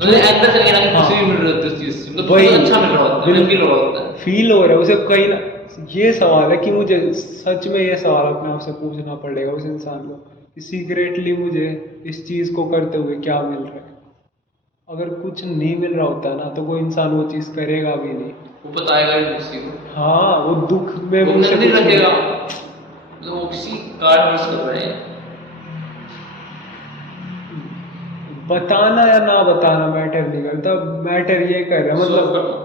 मुझे अंदर से कहीं ना कहीं हाँ। खुशी भी मिल रही होती है उस चीज से मतलब वही बहुत अच्छा मिल रहा होता है मैं फील हो रहा होता है फील हो रहा है उसे कहीं ना। ये सवाल है कि मुझे सच में ये सवाल अपने आप से पूछना पड़ेगा उस इंसान को कि सीक्रेटली मुझे इस चीज को करते हुए क्या मिल रहा है। अगर कुछ नहीं मिल रहा होता ना तो कोई इंसान वो चीज करेगा भी नहीं। वो बताएगा ही नहीं किसी को हाँ वो दुख में वो भी उसे अंदर कुछ रखेगा नहीं। मतलब वो किसी कार्ड मिस कर रहे हैं बताना या ना बताना मैटर नहीं करता, मैटर ये कर रहा है Show मतलब करना।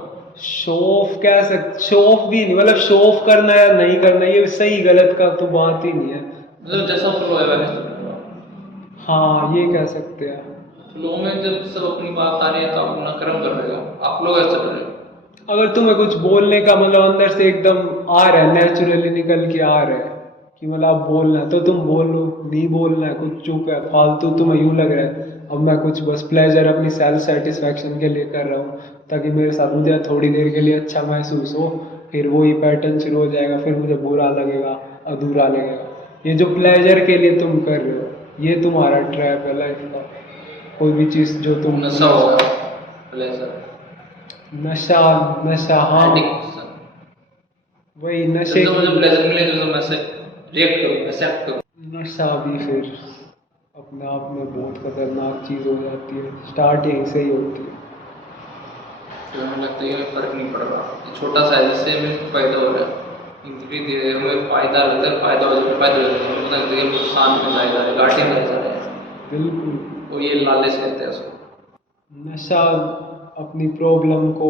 शो ऑफ कह सकते, शो ऑफ भी नहीं मतलब शो ऑफ करना या नहीं करना ये सही गलत का तो बात ही नहीं है। मतलब जैसा फ्लो है वैसे हाँ ये कह सकते हैं। फ्लो में जब सब अपनी बात आ रही है तो आप अपना कर्म कर रहे हो आप फ्लो कैसे कर रहे हो अगर तुम्हें कुछ बोलने का मतलब अंदर से एकदम आ रहा है, नेचुरली निकल के आ रहा है कि मतलब आप बोलना है तो तुम बोलो, नहीं बोलना है कुछ चुप है फालतू, तुम्हें यूं लग रहा है अब मैं कुछ बस प्लेजर अपनी सेल्फ सेटिस्फेक्शन के लिए कर रहा हूँ ताकि मेरे साथ मुझे थोड़ी देर के लिए अच्छा महसूस हो, फिर वही पैटर्न शुरू हो जाएगा, फिर मुझे बुरा लगेगा, अधूरा लगेगा। ये जो प्लेजर के लिए तुम कर रहे हो ये तुम्हारा ट्रैप है लाइफ का। कोई भी चीज़ जो तुम नशा होगा प्लेजर नशा, नशा हाँ एडिक्शन वही जब नशे तो मुझे की। प्लेजर मिले तो मैं से रिएक्ट करूँ एक्सेप्ट करूँ नशा भी फिर अपने आप में बहुत खतरनाक चीज़ हो जाती है, स्टार्ट यहीं से ही होती है। फिर हमें लगता है कि हमें फर्क नहीं पड़ रहा ये छोटा सा है जिससे हमें फायदा हो रहा है धीरे धीरे हमें फायदा लगता है फायदा हो जाता है फायदा हो जाता है पता लगता है कि नुकसान में जाए जा रहे घाटे में जा रहे हैं बिल्कुल। वो ये लालच कहते हैं उसको नशा अपनी प्रॉब्लम को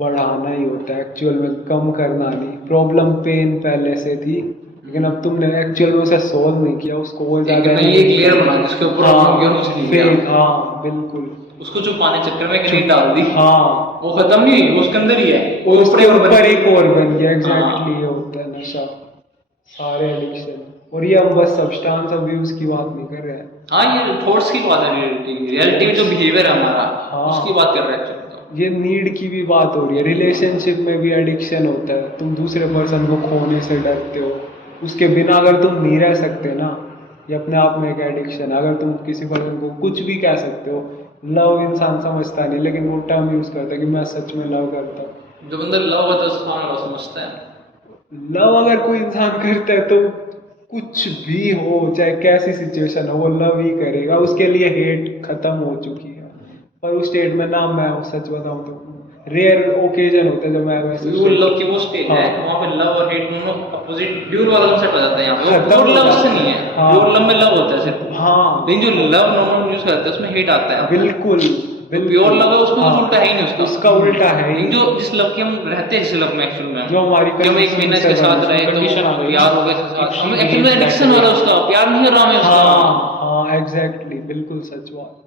बढ़ाना ही होता है, एक्चुअल में कम करना नहीं। प्रॉब्लम पेन पहले से थी लेकिन अब तुमने एक्चुअल में उसे सॉल्व नहीं किया, उसको और एक ज़्यादा नई एक लेयर बना जिसके ऊपर हाँ हम और कुछ नहीं किया फेक हाँ बिल्कुल उसको छुपाने चक्कर में ग्रीन डाल दी हाँ वो खत्म नहीं हुई वो उसके अंदर ही है वो उसके ऊपर ऊपर एक और बन गया। हाँ। एग्जैक्टली ये होता है नशा, सारे एडिक्शन। और ये हम बस सब्सटेंस अब्यूज की बात नहीं कर रहे हैं। हाँ ये थॉट्स की बात है रियलिटी में जो बिहेवियर है हमारा हाँ। उसकी बात कर रहे हैं ये नीड की भी बात हो रही है, रिलेशनशिप में भी एडिक्शन होता है, तुम दूसरे पर्सन को खोने से डरते हो, उसके बिना अगर तुम नहीं रह सकते ना, ये अपने आप में एक एडिक्शन है। अगर तुम किसी पर्सन को कुछ भी कह सकते हो, लव इंसान समझता नहीं लेकिन वो टर्म यूज करता है कि मैं सच में लव करता हूँ। जो बंदा लव होता है उसको सामने वाला समझता है लव अगर कोई इंसान करता है तो कुछ भी हो चाहे कैसी सिचुएशन हो वो लव ही करेगा, उसके लिए हेट खत्म हो चुकी है। पर उस स्टेट में ना मैं सच बताऊं तो रेयर ओकेजन होता है जब मैं वैसे वो लव की वो स्टेज है हाँ। वहाँ पे लव और हेट दोनों अपोजिट प्योर वाला कॉन्सेप्ट आ जाता है यहाँ पे खत्म प्योर हो लव जाता से है। नहीं है हाँ। प्योर लव में लव होता है सिर्फ हाँ लेकिन जो लव नॉर्मल यूज करते हैं उसमें हेट आता है बिल्कुल प्योर लव है उसमें हाँ। कुछ उल्टा है ही नहीं उसका उसका उल्टा है ही। लेकिन जो जिस लव की हम रहते हैं जिस लव में एक्चुअल में जो हमारी कि हम एक महीना इसके साथ रहे condition तो हो गई। प्यार हो गया इसके साथ If हमें she एक्चुअल में needs एडिक्शन हो रहा है उसका प्यार नहीं हो रहा हमें उसका हाँ हाँ एग्जैक्टली बिल्कुल सच बात।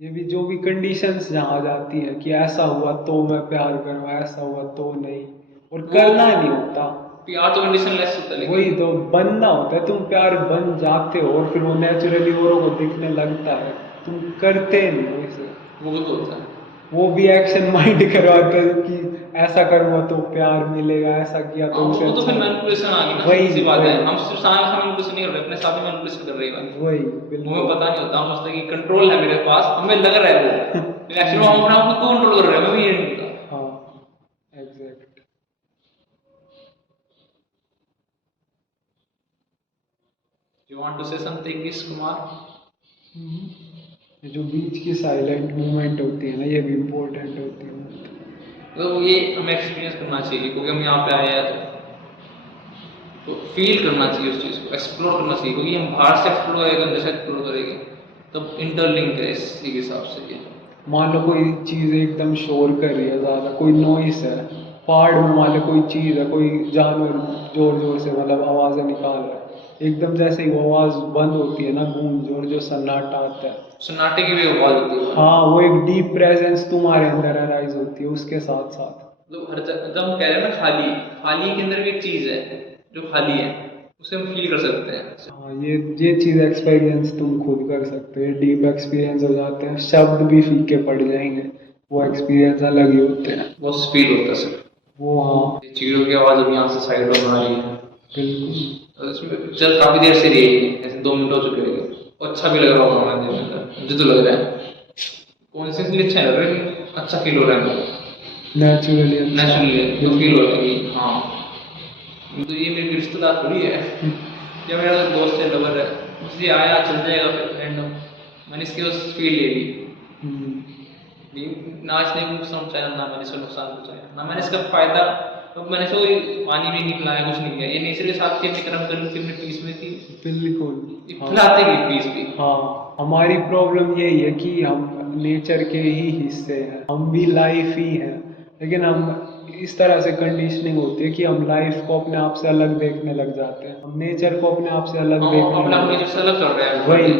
ये भी जो भी कंडीशंस जहाँ आ जाती है कि ऐसा हुआ तो मैं प्यार करूँ, ऐसा हुआ तो नहीं, और करना नहीं होता। प्यार तो कंडीशन लेस होता है वही लेकिन तो बनना होता है, तुम प्यार बन जाते हो और फिर वो नेचुरली औरों को दिखने लगता है, तुम करते नहीं हो इसे। वो तो होता है वो भी एक्शन माइंड करवाते हैं कि ऐसा करूँगा तो प्यार मिलेगा, ऐसा किया तो हाँ, उसे वो तो अच्छा फिर मैनिपुलेशन आ गई ना वही सीधी बात है वही हम सिर्फ सामने मैनिपुलेशन नहीं कर रहे अपने साथ में मैनिपुलेशन कर रहे हैं वही हमें बिल्कुल पता नहीं होता हम सोचते हैं कि कंट्रोल है मेरे पास हमें लग रहा है वो एक्चुअली हम अपने आप को कंट्रोल कर रहे हैं हमें भी ये नहीं पता हाँ exact. You want to say something किस कुमार जो बीच की साइलेंट मूवमेंट होती है ना ये भी इम्पोर्टेंट होती है। तो ये हमें एक्सपीरियंस करना चाहिए क्योंकि हम यहाँ पे आए हैं तो फील करना चाहिए उस चीज़ को एक्सप्लोर करना चाहिए क्योंकि हम बाहर से एक्सप्लोर करेंगे अंदर से एक्सप्लोर करेंगे तब इंटरलिंक है इसी के हिसाब से ये मान लो कोई चीज़ एकदम शोर कर रही है ज़्यादा, कोई नॉइस है पहाड़ में, मान लो कोई चीज़ है, कोई जानवर जोर जोर से मतलब आवाज़ें निकाल रहा है, एकदम जैसे ही वो आवाज़ बंद होती है ना गूंज और जो सन्नाटा आता है, सन्नाटे की भी आवाज होती है हाँ वो एक डीप प्रेजेंस तुम्हारे अंदर अराइज होती है उसके साथ साथ। मतलब हर जगह मतलब हम कह रहे हैं ना खाली खाली के अंदर भी एक चीज है जो खाली है उसे हम फील कर सकते हैं। हाँ, ये चीज़ एक्सपीरियंस तुम खुद कर सकते हो, डीप एक्सपीरियंस हो जाते हैं, शब्द भी फीके पड़ जाएंगे, वो एक्सपीरियंस अलग ही होते हैं। वो फील होता है सर। वो हाँ ये चिड़ियों की आवाज़ अब यहाँ से साइड में आ रही है, बिल्कुल। तो इसमें पिक्चर काफ़ी देर से रही है, ऐसे 2 मिनट हो चुके हैं, और अच्छा भी लग रहा होगा हमारे देखने में, मुझे तो लग रहा है कॉन्शियसली अच्छा लग रहा है कि अच्छा फील हो रहा है, नेचुरली नेचुरली तो फील हो रहा है कि हाँ तो ये मेरी रिश्तेदार थोड़ी है या मेरा दोस्त है, लवर है, मुझे आया चल जाएगा फिर रैंडम, मैंने इसकी बस फील ले ली। ना इसने मुझे समझाया, ना मैंने इसको नुकसान पहुंचाया, ना मैंने इसका फायदा, तो मैंने इसको पानी भी नहीं पिलाया, कुछ नहीं किया, ये नेचर के साथ थी, अपने कर्म कर रही थी, अपने पीस में थी, बिल्कुल। खिलाते गई पीस भी। हाँ, हमारी प्रॉब्लम यही है कि हम नेचर के ही हिस्से हैं, हम भी लाइफ ही हैं, लेकिन हम इस तरह से कंडीशनिंग होती है कि हम लाइफ को अपने आप से अलग देखने लग जाते हैं, हम नेचर को अपने आप से अलग देखने अपना लग नेचर से अलग कर रहे हैं, वही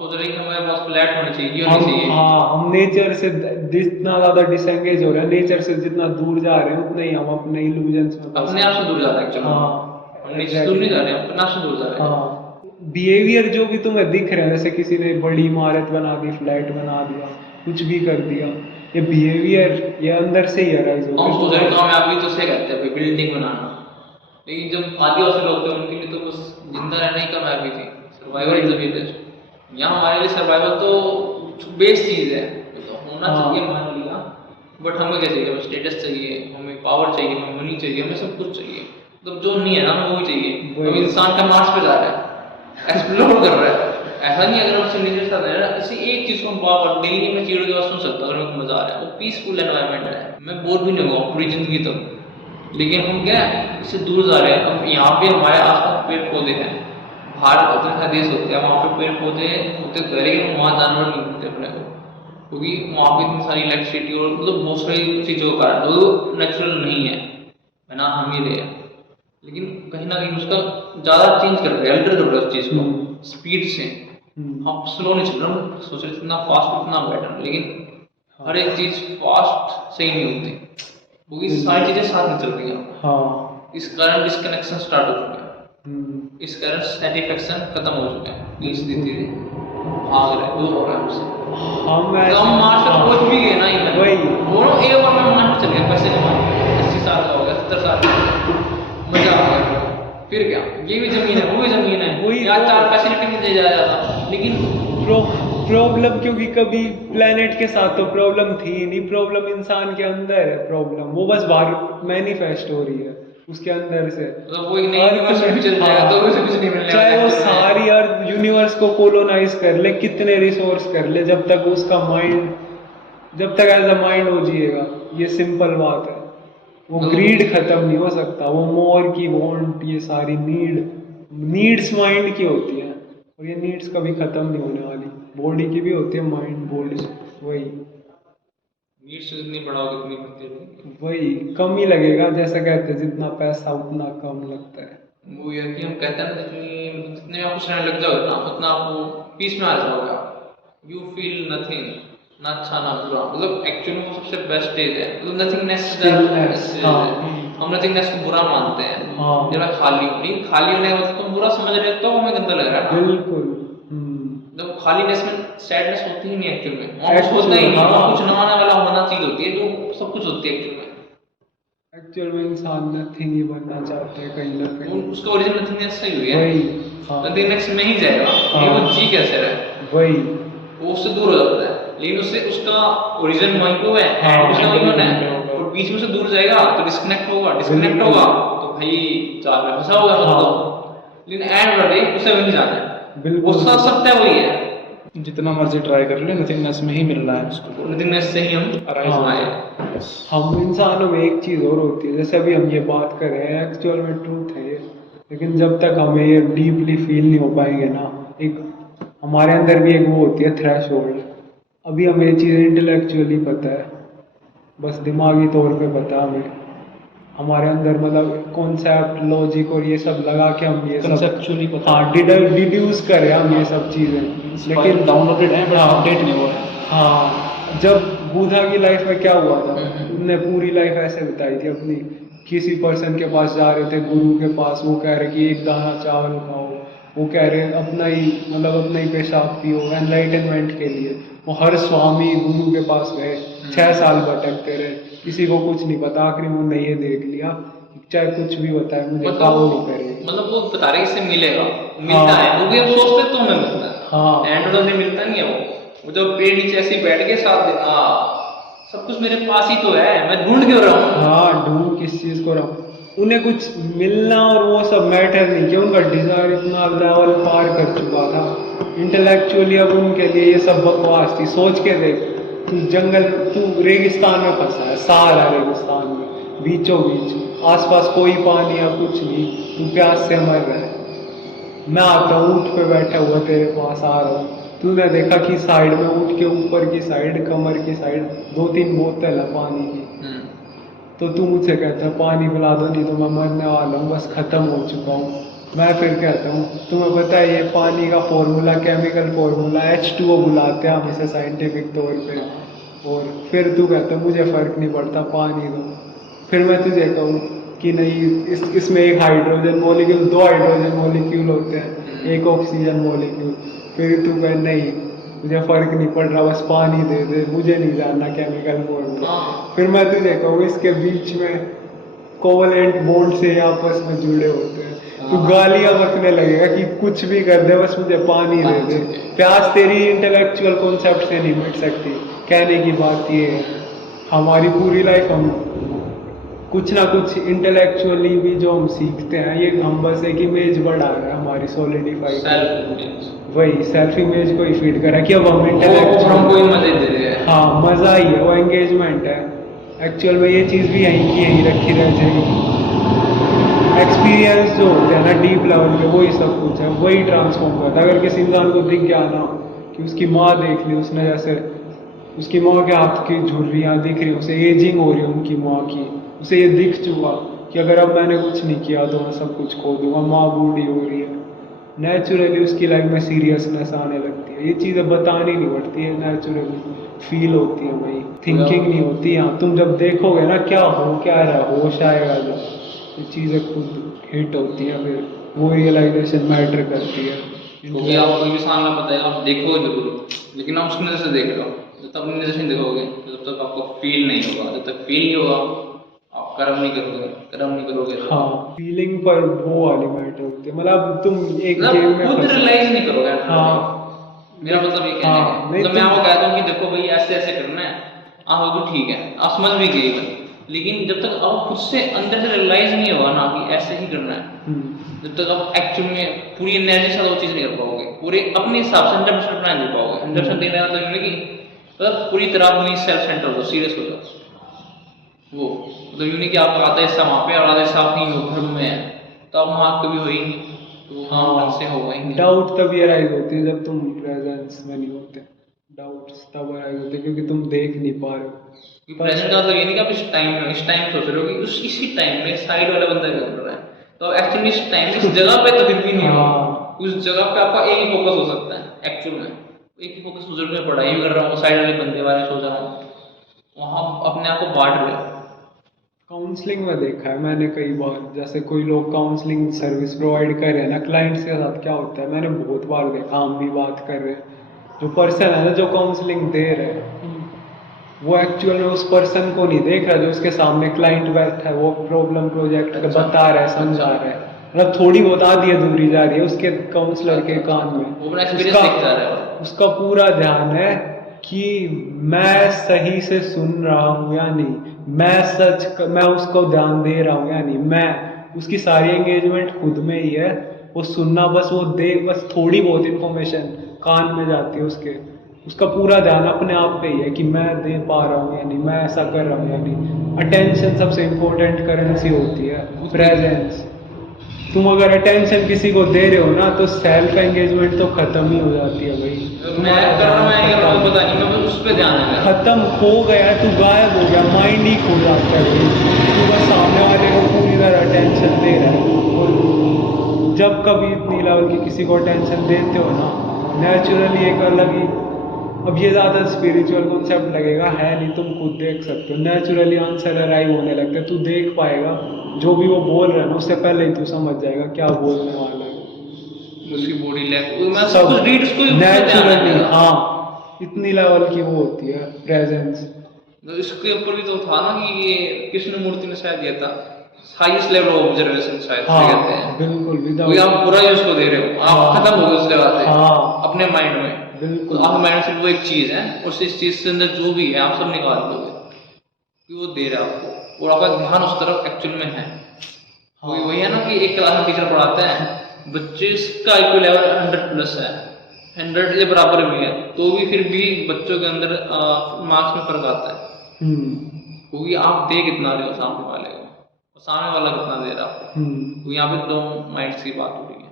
सोच रहे हैं कि हमारे पास फ्लैट होनी चाहिए, ये हम होनी चाहिए। हाँ, हम नेचर से जितना ज़्यादा डिसएंगेज हो रहे हैं, नेचर से जितना दूर जा रहे हैं, उतना ही हम अपने इल्यूजन्स में अपने आप से दूर जा रहे हैं, हाँ हम नेचर से दूर नहीं जा रहे हैं, अपने आप से दूर जा रहे हैं। हाँ, बिहेवियर जो भी तुम्हें दिख रहा है, जैसे किसी ने बड़ी इमारत बना दी, फ्लैट बना दिया, कुछ भी कर दिया, ये बिहेवियर ये अंदर से ही अराइज होता हम सोच रहे है। हैं कामयाबी तो से करते हैं बिल्डिंग बनाना, लेकिन जब आदिवासी लोग थे उनके लिए तो बस जिंदा रहना ही कामयाबी थी, सर्वाइवल इज द बेस्ट। यहाँ हमारे लिए सर्वाइवल तो बेस्ट चीज़ है, तो होना चाहिए मान लिया, बट हमें क्या चाहिए, हमें स्टेटस चाहिए, हमें पावर चाहिए, हमें मनी चाहिए, हमें सब कुछ चाहिए, मतलब जो नहीं है ना हमें वही चाहिए। अब इंसान का मार्स पे जा रहा है, एक्सप्लोर कर रहा है, ऐसा नहीं अगर उससे नेचर साथ है ना, इसी एक चीज़ को हम पावर डेली में चिड़ियों की आवाज़ सुन सकता हूँ, अगर मेरे को मजा आ रहा है, वो पीसफुल एनवायरनमेंट है, मैं बोर भी नहीं होगा पूरी जिंदगी तक। लेकिन हम क्या इससे दूर जा रहे हैं, हम यहाँ पे हमारे आसपास पेड़ पौधे हैं, बाहर उतने सारे देश होते हैं वहाँ पे पेड़ पौधे होते थे, लेकिन वहाँ जानवर नहीं मिलते अपने को, क्योंकि वहाँ पे इतनी सारी इलेक्ट्रिसिटी और मतलब बहुत सारी चीज़ों का कारण वो नेचुरल नहीं है ना, हम ही रहे हैं, लेकिन कहीं ना कहीं उसका ज़्यादा चेंज कर रहे हैं, अल्टर कर रहे हैं उस चीज़ को स्पीड से। हम स्लो नहीं चल रहे, हम सोच रहे इतना फास्ट इतना बेटर, लेकिन हर एक चीज़ फास्ट सही नहीं होती, क्योंकि सारी चीज़ें साथ में चल रही हैं। हाँ, इस कारण डिस्कनेक्शन स्टार्ट हो चुका है, इस कारण सेटिस्फैक्शन खत्म हो चुका है, प्लीज धीरे भाग रहे दूर हो रहा है हमसे। हम मार्च तक पहुंच भी गए ना, ये वही दोनों एक बार में मार्च चल गए, पैसे कमा 80 साल का हो गया, 70 साल का, मजा आ गया, फिर क्या, ये भी जमीन है वो भी जमीन है, वही यहाँ 4 फैसिलिटी नहीं दी जा जाता, लेकिन प्रॉब्लम क्योंकि कभी प्लेनेट के साथ तो प्रॉब्लम थी नहीं, प्रॉब्लम इंसान के अंदर है, प्रॉब्लम वो बस बाहर मैनिफेस्ट हो रही है उसके अंदर से, मतलब वो एक नई यूनिवर्स में भी चल जाएगा तो उसे कुछ नहीं मिलने, चाहे वो सारी अर्थ यूनिवर्स को कोलोनाइज कर ले, कितने रिसोर्स कर ले, जब तक उसका माइंड जब तक एज अ माइंड हो जिएगा, ये सिंपल बात है, वो ग्रीड खत्म नहीं हो सकता, वो मोर की वांट, ये सारी नीड्स माइंड की होती है, और ये नीड्स कभी खत्म नहीं होने वाली, बॉडी की भी होती है, माइंड बॉडी वही नीड्स जितनी बढ़ाओगे उतनी बढ़ती रहेगी, वही कम ही लगेगा, जैसे कहते हैं जितना पैसा उतना कम लगता है, वो ये कि हम कहते हैं जितने आप खुश रहने लग जाओगे ना उतना आपको पीस में आ जाओगे, यू फील नथिंग, ना अच्छा ना बुरा, मतलब एक्चुअली वो सबसे बेस्ट स्टेज है, मतलब नथिंगनेस, हम नथिंगनेस को बुरा मानते हैं, जब मैं खाली हूँ, नहीं खाली होने का मतलब तुम बुरा समझ रहे हो तो हमें गंदा लग रहा है, बिल्कुल, जब खालीनेस में सैडनेस होती ही नहीं एक्चुअल में, वहाँ कुछ होता ही नहीं, वहाँ कुछ नवाने वाला होना चीज होती है जो सब कुछ होती है एक्चुअल में इंसान नथिंग ही बनना चाहते हैं कहीं ना कहीं, उसका ओरिजिन नथिंगनेस सही हुई है, वही नथिंगनेस में ही जाएगा, लेकिन वो जी कैसे रहे, वही वो उससे दूर हो जाता है, लेकिन उससे उसका ओरिजिन वहीं पे है, उसका वहीं है, और बीच में से दूर जाएगा तो डिस्कनेक्ट होगा तो भाई जाल में फंसा होगा मतलब, लेकिन एंड डे उसे वहीं जाना है, वो सत्य वही है, जितना मर्जी ट्राई कर ले नथिंगनेस में ही मिल रहा है उसको, नथिंगनेस से ही हम अराइज आए। हम इंसानों में एक चीज़ और होती है, जैसे अभी हम ये बात कर रहे हैं एक्चुअल में ट्रूथ है ये, लेकिन जब तक हमें ये डीपली फील नहीं हो पाएंगे ना, एक हमारे अंदर भी एक वो होती है थ्रेशोल्ड, अभी हमें ये चीज़ इंटेलेक्चुअली पता है, बस दिमागी तौर पे पता है हमें, हमारे अंदर मतलब कॉन्सेप्ट लॉजिक और ये सब लगा के हम ये कंसेप्चुअली पता, हाँ डिड्यूस करें हम ये सब चीज़ें, लेकिन डाउनलोडेड है बट अपडेट नहीं हुआ है। हाँ, जब बुधा की लाइफ में क्या हुआ था, उनने पूरी लाइफ ऐसे बिताई थी अपनी किसी पर्सन के पास जा रहे थे, गुरु के पास, वो कह रहे कि एक दाना चावल खाओ, वो कह रहे अपना ही मतलब अपना ही पेशाब पियो एनलाइटनमेंट के लिए। वो हर स्वामी गुरु के पास गए, 6 साल भटकते रहे, किसी को कुछ नहीं पता, आखिरी में उन्होंने ये देख लिया चाहे कुछ भी बताए मुझे काम नहीं करेगी। मतलब वो बता रहे इससे मिलेगा, मिलता है, वो भी हम सोचते तो हमें मिलता है। हाँ एंड में मिलता नहीं है वो जो पेड़ नीचे ऐसे ही बैठ के साथ दिन सब कुछ मेरे पास ही तो है, मैं ढूंढ क्यों रहा हूँ। हाँ, ढूंढ किस चीज को रहा हूँ। उन्हें कुछ मिलना और वो सब मैटर नहीं किया, उनका डिजायर इतना लेवल पार कर चुका था इंटेलेक्चुअली। अब उनके लिए ये सब बकवास थी। सोच के देख, तू रेगिस्तान में फंसा है, सहारा रेगिस्तान में, बीचों बीच, आसपास कोई पानी या कुछ नहीं, तू प्यास से मर रहा है। मैं आता हूँ ऊँट पे बैठा हुआ तेरे पास आ रहा हूँ, तूने देखा कि साइड में, ऊँट के ऊपर की साइड, कमर की साइड 2-3 बोतल है पानी की, तो तू मुझसे कहता है पानी पिला दो नहीं तो मैं मरने वाला हूँ, बस ख़त्म हो चुका हूँ। मैं फिर कहता हूँ तुम्हें पता है ये पानी का फॉर्मूला, केमिकल फॉर्मूला H2O बुलाते हैं हम इसे साइंटिफिक तौर पे। और फिर तू कहता है मुझे फ़र्क नहीं पड़ता, पानी दो। फिर मैं तुझे कहूँ कि नहीं, इसमें एक हाइड्रोजन मॉलिक्यूल, 2 हाइड्रोजन मॉलिक्यूल होते हैं, एक ऑक्सीजन मॉलिक्यूल। फिर तू कह नहीं मुझे फ़र्क नहीं पड़ रहा, बस पानी दे दे, मुझे नहीं जानना केमिकल फॉर्मूला। फिर मैं तुझे कहूँ इसके बीच में कोवलेंट बॉन्ड से आपस में जुड़े होते हैं, तू गालियाँ बकने लगेगा कि कुछ भी कर दे बस मुझे पानी दे दे। प्यास तेरी इंटेलेक्चुअल कॉन्सेप्ट से नहीं मिट सकती। कहने की बात ये है, हमारी पूरी लाइफ हम कुछ ना कुछ इंटेलेक्चुअली भी जो हम सीखते हैं, ये हम बस एक इमेज बढ़ा रहे हैं हमारी, सॉलिडिफाई, वही सेल्फ इमेज को ही फीड कर रहा है कि अब हम इंटेलेक्चुअल, हाँ मज़ा ही है, वो एंगेजमेंट है। एक्चुअल में ये चीज़ भी यहीं की यहीं रखी रह जाएगी। एक्सपीरियंस जो होते हैं ना डीप लेवल पे, वही सब कुछ है, वही ट्रांसफॉर्म करता है। अगर किसी इंसान को दिख गया ना कि उसकी माँ देख ली उसने, जैसे उसकी माँ के हाथ की झुर्रियाँ दिख रही, उसे एजिंग हो रही है उनकी माँ की, उसे ये दिख चुका कि अगर अब मैंने कुछ नहीं किया तो मैं सब कुछ खो दूंगा, माँ बूढ़ी हो रही है, नेचुरली उसकी लाइफ में सीरियसनेस आने लगती है। ये चीज़ें बतानी नहीं पड़ती है, नेचुरली फील होती है भाई, थिंकिंग नहीं होती। हाँ तुम जब देखोगे ना क्या हो क्या रहा, होश आएगा जब, ये चीज़ें खुद हिट होती हैं, फिर वो रियलाइजेशन मैटर करती है। क्योंकि आप कोई भी सामने पता है, आप देखोगे जरूर, लेकिन आप उसकी नज़र से देख रहे हो। जब तक अपनी नज़र से नहीं देखोगे, जब तक आपको फील नहीं होगा, जब तक फील नहीं होगा आप कर्म नहीं करोगे। हाँ, फीलिंग पर वो वाली मैटर होती है, मतलब तुम एक गेम में खुद रियलाइज नहीं करोगे। हाँ मेरा मतलब ये कहना है, मतलब मैं आपको कहता हूँ कि देखो भाई ऐसे ऐसे करना है, आप तो ठीक है, आप समझ भी गए, लेकिन जब तक आप खुद से अंदर से रियलाइज नहीं होगा ना कि ऐसे ही करना है, जब तक आप एक्चुअल में पूरी एनर्जी से वो चीज़ नहीं कर पाओगे, पूरे अपने हिसाब से 100% अपना नहीं पाओगे। 100% देने का मतलब ये कि मतलब पूरी तरह अपनी सेल्फ सेंटर हो, सीरियस हो जाओ। वो मतलब यूँ नहीं कि आपका आधा हिस्सा वहाँ पे और आधा हिस्सा अपनी धर्म में है, तो आप वहाँ कभी हो ही नहीं, तो हाँ से होगा ही नहीं। डाउट तभी अराइज होती है जब तुम प्रेजेंस में नहीं होते, डाउट्स तब अराइज होते हैं क्योंकि तुम देख नहीं पा रहे हो। प्रेजेंट का मतलब ये नहीं कि आप इस टाइम सोच रहे हो कि इसी टाइम में साइड वाला बंदा क्या कर रहा है, तो एक्चुअली इस टाइम इस जगह पे तो फिर भी नहीं होगा, उस जगह पे आपका एक ही फोकस हो सकता है। एक्चुअल में एक ही फोकस, बुजुर्ग में पढ़ाई भी कर रहा हूँ, साइड वाले बंदे बारे में सोच रहा हूँ, वहाँ अपने आप को बांट रहे हो। काउंसलिंग में देखा है मैंने कई बार, जैसे कोई लोग काउंसलिंग सर्विस प्रोवाइड कर रहे हैं ना क्लाइंट्स के साथ, क्या होता है मैंने बहुत बार देखा, हम भी बात कर रहे हैं, जो पर्सन है ना जो काउंसलिंग दे रहे हैं, वो एक्चुअल में उस पर्सन को नहीं देख रहा जो उसके सामने क्लाइंट बैठा है, वो प्रॉब्लम प्रोजेक्ट बता रहा है, समझा रहा है, मतलब थोड़ी बहुत आधी अधूरी जा रही है उसके काउंसलर के कान में। उसका पूरा ध्यान है कि मैं सही से सुन रहा हूँ या नहीं, मैं उसको ध्यान दे रहा हूँ या नहीं, मैं उसकी सारी एंगेजमेंट खुद में ही है, वो सुनना बस, वो बस थोड़ी बहुत इन्फॉर्मेशन कान में जाती है उसका पूरा ध्यान अपने आप पे ही है कि मैं दे पा रहा हूँ या नहीं, मैं ऐसा कर रहा हूँ या नहीं। अटेंशन सबसे इम्पोर्टेंट करेंसी होती है, प्रेजेंस। तुम अगर अटेंशन किसी को दे रहे हो ना तो सेल्फ एंगेजमेंट तो खत्म ही हो जाती है भाई। खत्म, खो गया, तू गायब हो गया, माइंड ही खो जाता है भाई, तू बस सामने वाले को पूरी तरह अटेंशन दे रहा है। और जब कभी इतनी लेवल की किसी को अटेंशन देते हो ना, नेचुरली एक अलग ही अब ये ज़्यादा स्पिरिचुअल कॉन्सेप्ट लगेगा, है नहीं, तुम खुद देख सकते हो, नेचुरली आंसर अराइव होने लगते हैं, तू देख पाएगा जो भी वो बोल रहा है ना, उससे पहले ही तू समझ जाएगा क्या बोलने वाला है। उसकी बॉडी लैंग्वेज मैं सब कुछ रीड उसको नेचुरली, हाँ, इतनी लेवल की वो होती है प्रेजेंस। तो इसके ऊपर भी तो था ना कि ये कृष्णमूर्ति ने शायद दिया था हाईएस्ट लेवल ऑफ ऑब्जर्वेशन शायद से कहते हैं। बिल्कुल, कोई विदाउट, आप पूरा ही उसको दे रहे हो, आप खत्म हो गए उस जगह से हाँ, अपने माइंड में। बिल्कुल, तो आप माइंड से वो एक चीज है, और इस चीज के अंदर जो भी है आप सब निकाल दोगे कि वो दे रहा है आपको, और आपका ध्यान उस तरफ एक्चुअल में है। वही है ना कि एक क्लास में टीचर पढ़ाते हैं, बच्चे का IQ लेवल 100+ है, 100 के बराबर भी है, तो भी फिर भी बच्चों के अंदर मार्क्स में फर्क आता है, क्योंकि आप दे कितना रहे हो सामने वाले को, और सामने वाला कितना दे रहा है आपको। तो यहाँ पे दो माइंड्स की बात हो रही है।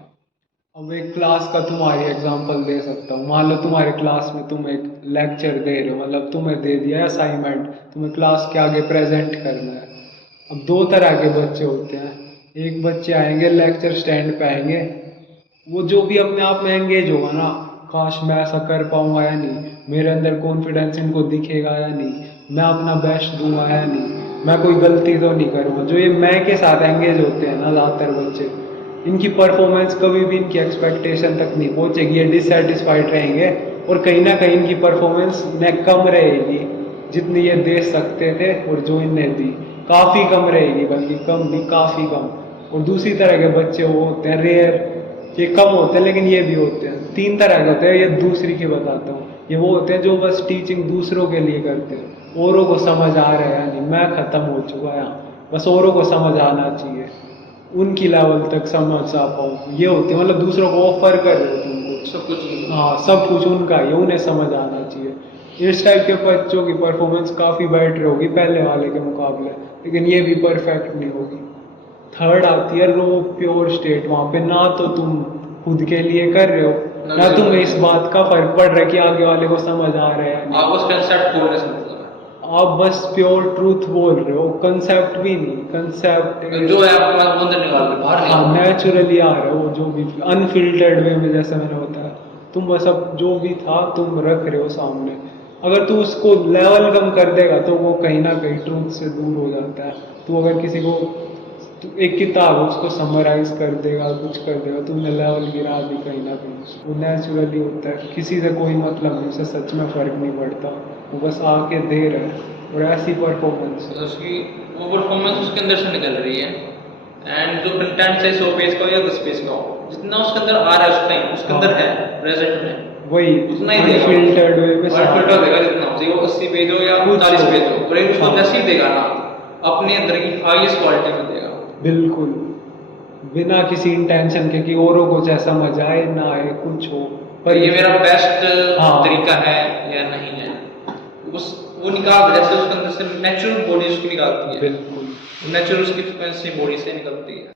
अब एक क्लास का तुम्हारी एग्जांपल दे सकता हूँ। मान लो तुम्हारे क्लास में तुम एक लेक्चर दे रहे हो, मतलब तुम्हें दे दिया असाइनमेंट, तुम्हें क्लास के आगे प्रेजेंट करना है। अब दो तरह के बच्चे होते हैं, एक बच्चे आएंगे लेक्चर स्टैंड पे आएंगे, वो जो भी अपने आप में एंगेज होगा ना, काश मैं ऐसा कर पाऊंगा या नहीं, मेरे अंदर कॉन्फिडेंस इनको दिखेगा या नहीं, मैं अपना बेस्ट दूंगा या नहीं, मैं कोई गलती तो नहीं करूँगा। जो ये मैं के साथ एंगेज होते हैं ना ज़्यादातर बच्चे, इनकी परफॉर्मेंस कभी भी इनकी एक्सपेक्टेशन तक नहीं पहुँचेगी, ये डिससेटिस्फाइड रहेंगे, और कहीं ना कहीं इनकी परफॉर्मेंस कम रहेगी जितनी ये दे सकते थे, और जो इनने दी काफ़ी कम रहेगी, बल्कि कम नहीं, काफ़ी कम। और दूसरी तरह के बच्चे वो होते हैं रेयर, ये कम होते हैं लेकिन ये भी होते हैं। 3 तरह के होते हैं, ये दूसरी की बताता हूँ। ये वो होते हैं जो बस टीचिंग दूसरों के लिए करते हैं, औरों को समझ आ रहा है या नहीं, मैं ख़त्म हो चुका यहाँ, बस औरों को समझ आना चाहिए, उनकी लेवल तक समझ आ पाऊँ, ये होती है। मतलब दूसरों को ऑफर कर रहे हो तुमको सब कुछ, हाँ, सब कुछ उनका ही, उन्हें समझ आना चाहिए। इस टाइप के बच्चों की परफॉर्मेंस काफ़ी बेटर होगी पहले वाले के मुकाबले, लेकिन ये भी परफेक्ट नहीं होगी। थर्ड आती है रो प्योर स्टेट, वहाँ पे ना तो तुम खुद के लिए कर रहे हो, ना तुम्हें इस बात का फर्क पड़ रहा है कि आगे वाले को समझ आ रहा है, आप उस कंसेप्ट बोलने से मतलब आप बस प्योर ट्रूथ बोल रहे हो, कंसेप्ट भी नहीं, कंसेप्ट जो है आपके पास अंदर निकाल रहे बाहर हाँ, निकाल नेचुरली आ रहा है वो, जो भी अनफिल्टर्ड वे में, जैसे मैंने बताया, तुम बस अब जो भी था तुम रख रहे हो सामने। अगर तू उसको लेवल कम कर देगा तो वो कहीं ना कहीं ट्रूथ से दूर हो जाता है। तू अगर किसी को, तू एक किताब है उसको समराइज कर देगा, कुछ कर देगा, तुमने लेवल गिरा दी कहीं ना कहीं। वो नेचुरली होता है, किसी से कोई मतलब नहीं, उसे सच में फ़र्क नहीं पड़ता, वो बस आके दे रहे हैं, और ऐसी परफॉर्मेंस तो उसकी वो परफॉर्मेंस उसके अंदर से निकल रही है। एंड जो कंटेंट है 100 पेज का हो या 10 पेज का हो, जितना उसके अंदर आ रहा है उस टाइम उसके अंदर है प्रेजेंट में, वही उतना ही देगा, फिल्टर्ड वे में, फिल्टर देगा जितना, चाहे वो 80 पेज हो या 40 पेज हो, और एक उसको जैसे ही देगा ना अपने अंदर की हाईएस्ट क्वालिटी में देगा, बिल्कुल बिना किसी इंटेंशन के कि औरों को चाहे समझ आए ना आए कुछ हो, पर ये मेरा बेस्ट हाँ। तरीका है या नहीं है, उस वो निकाल, जैसे उसके अंदर से नेचुरल बॉडी उसकी निकालती है, बिल्कुल नेचुरल उसकी बॉडी से निकलती है।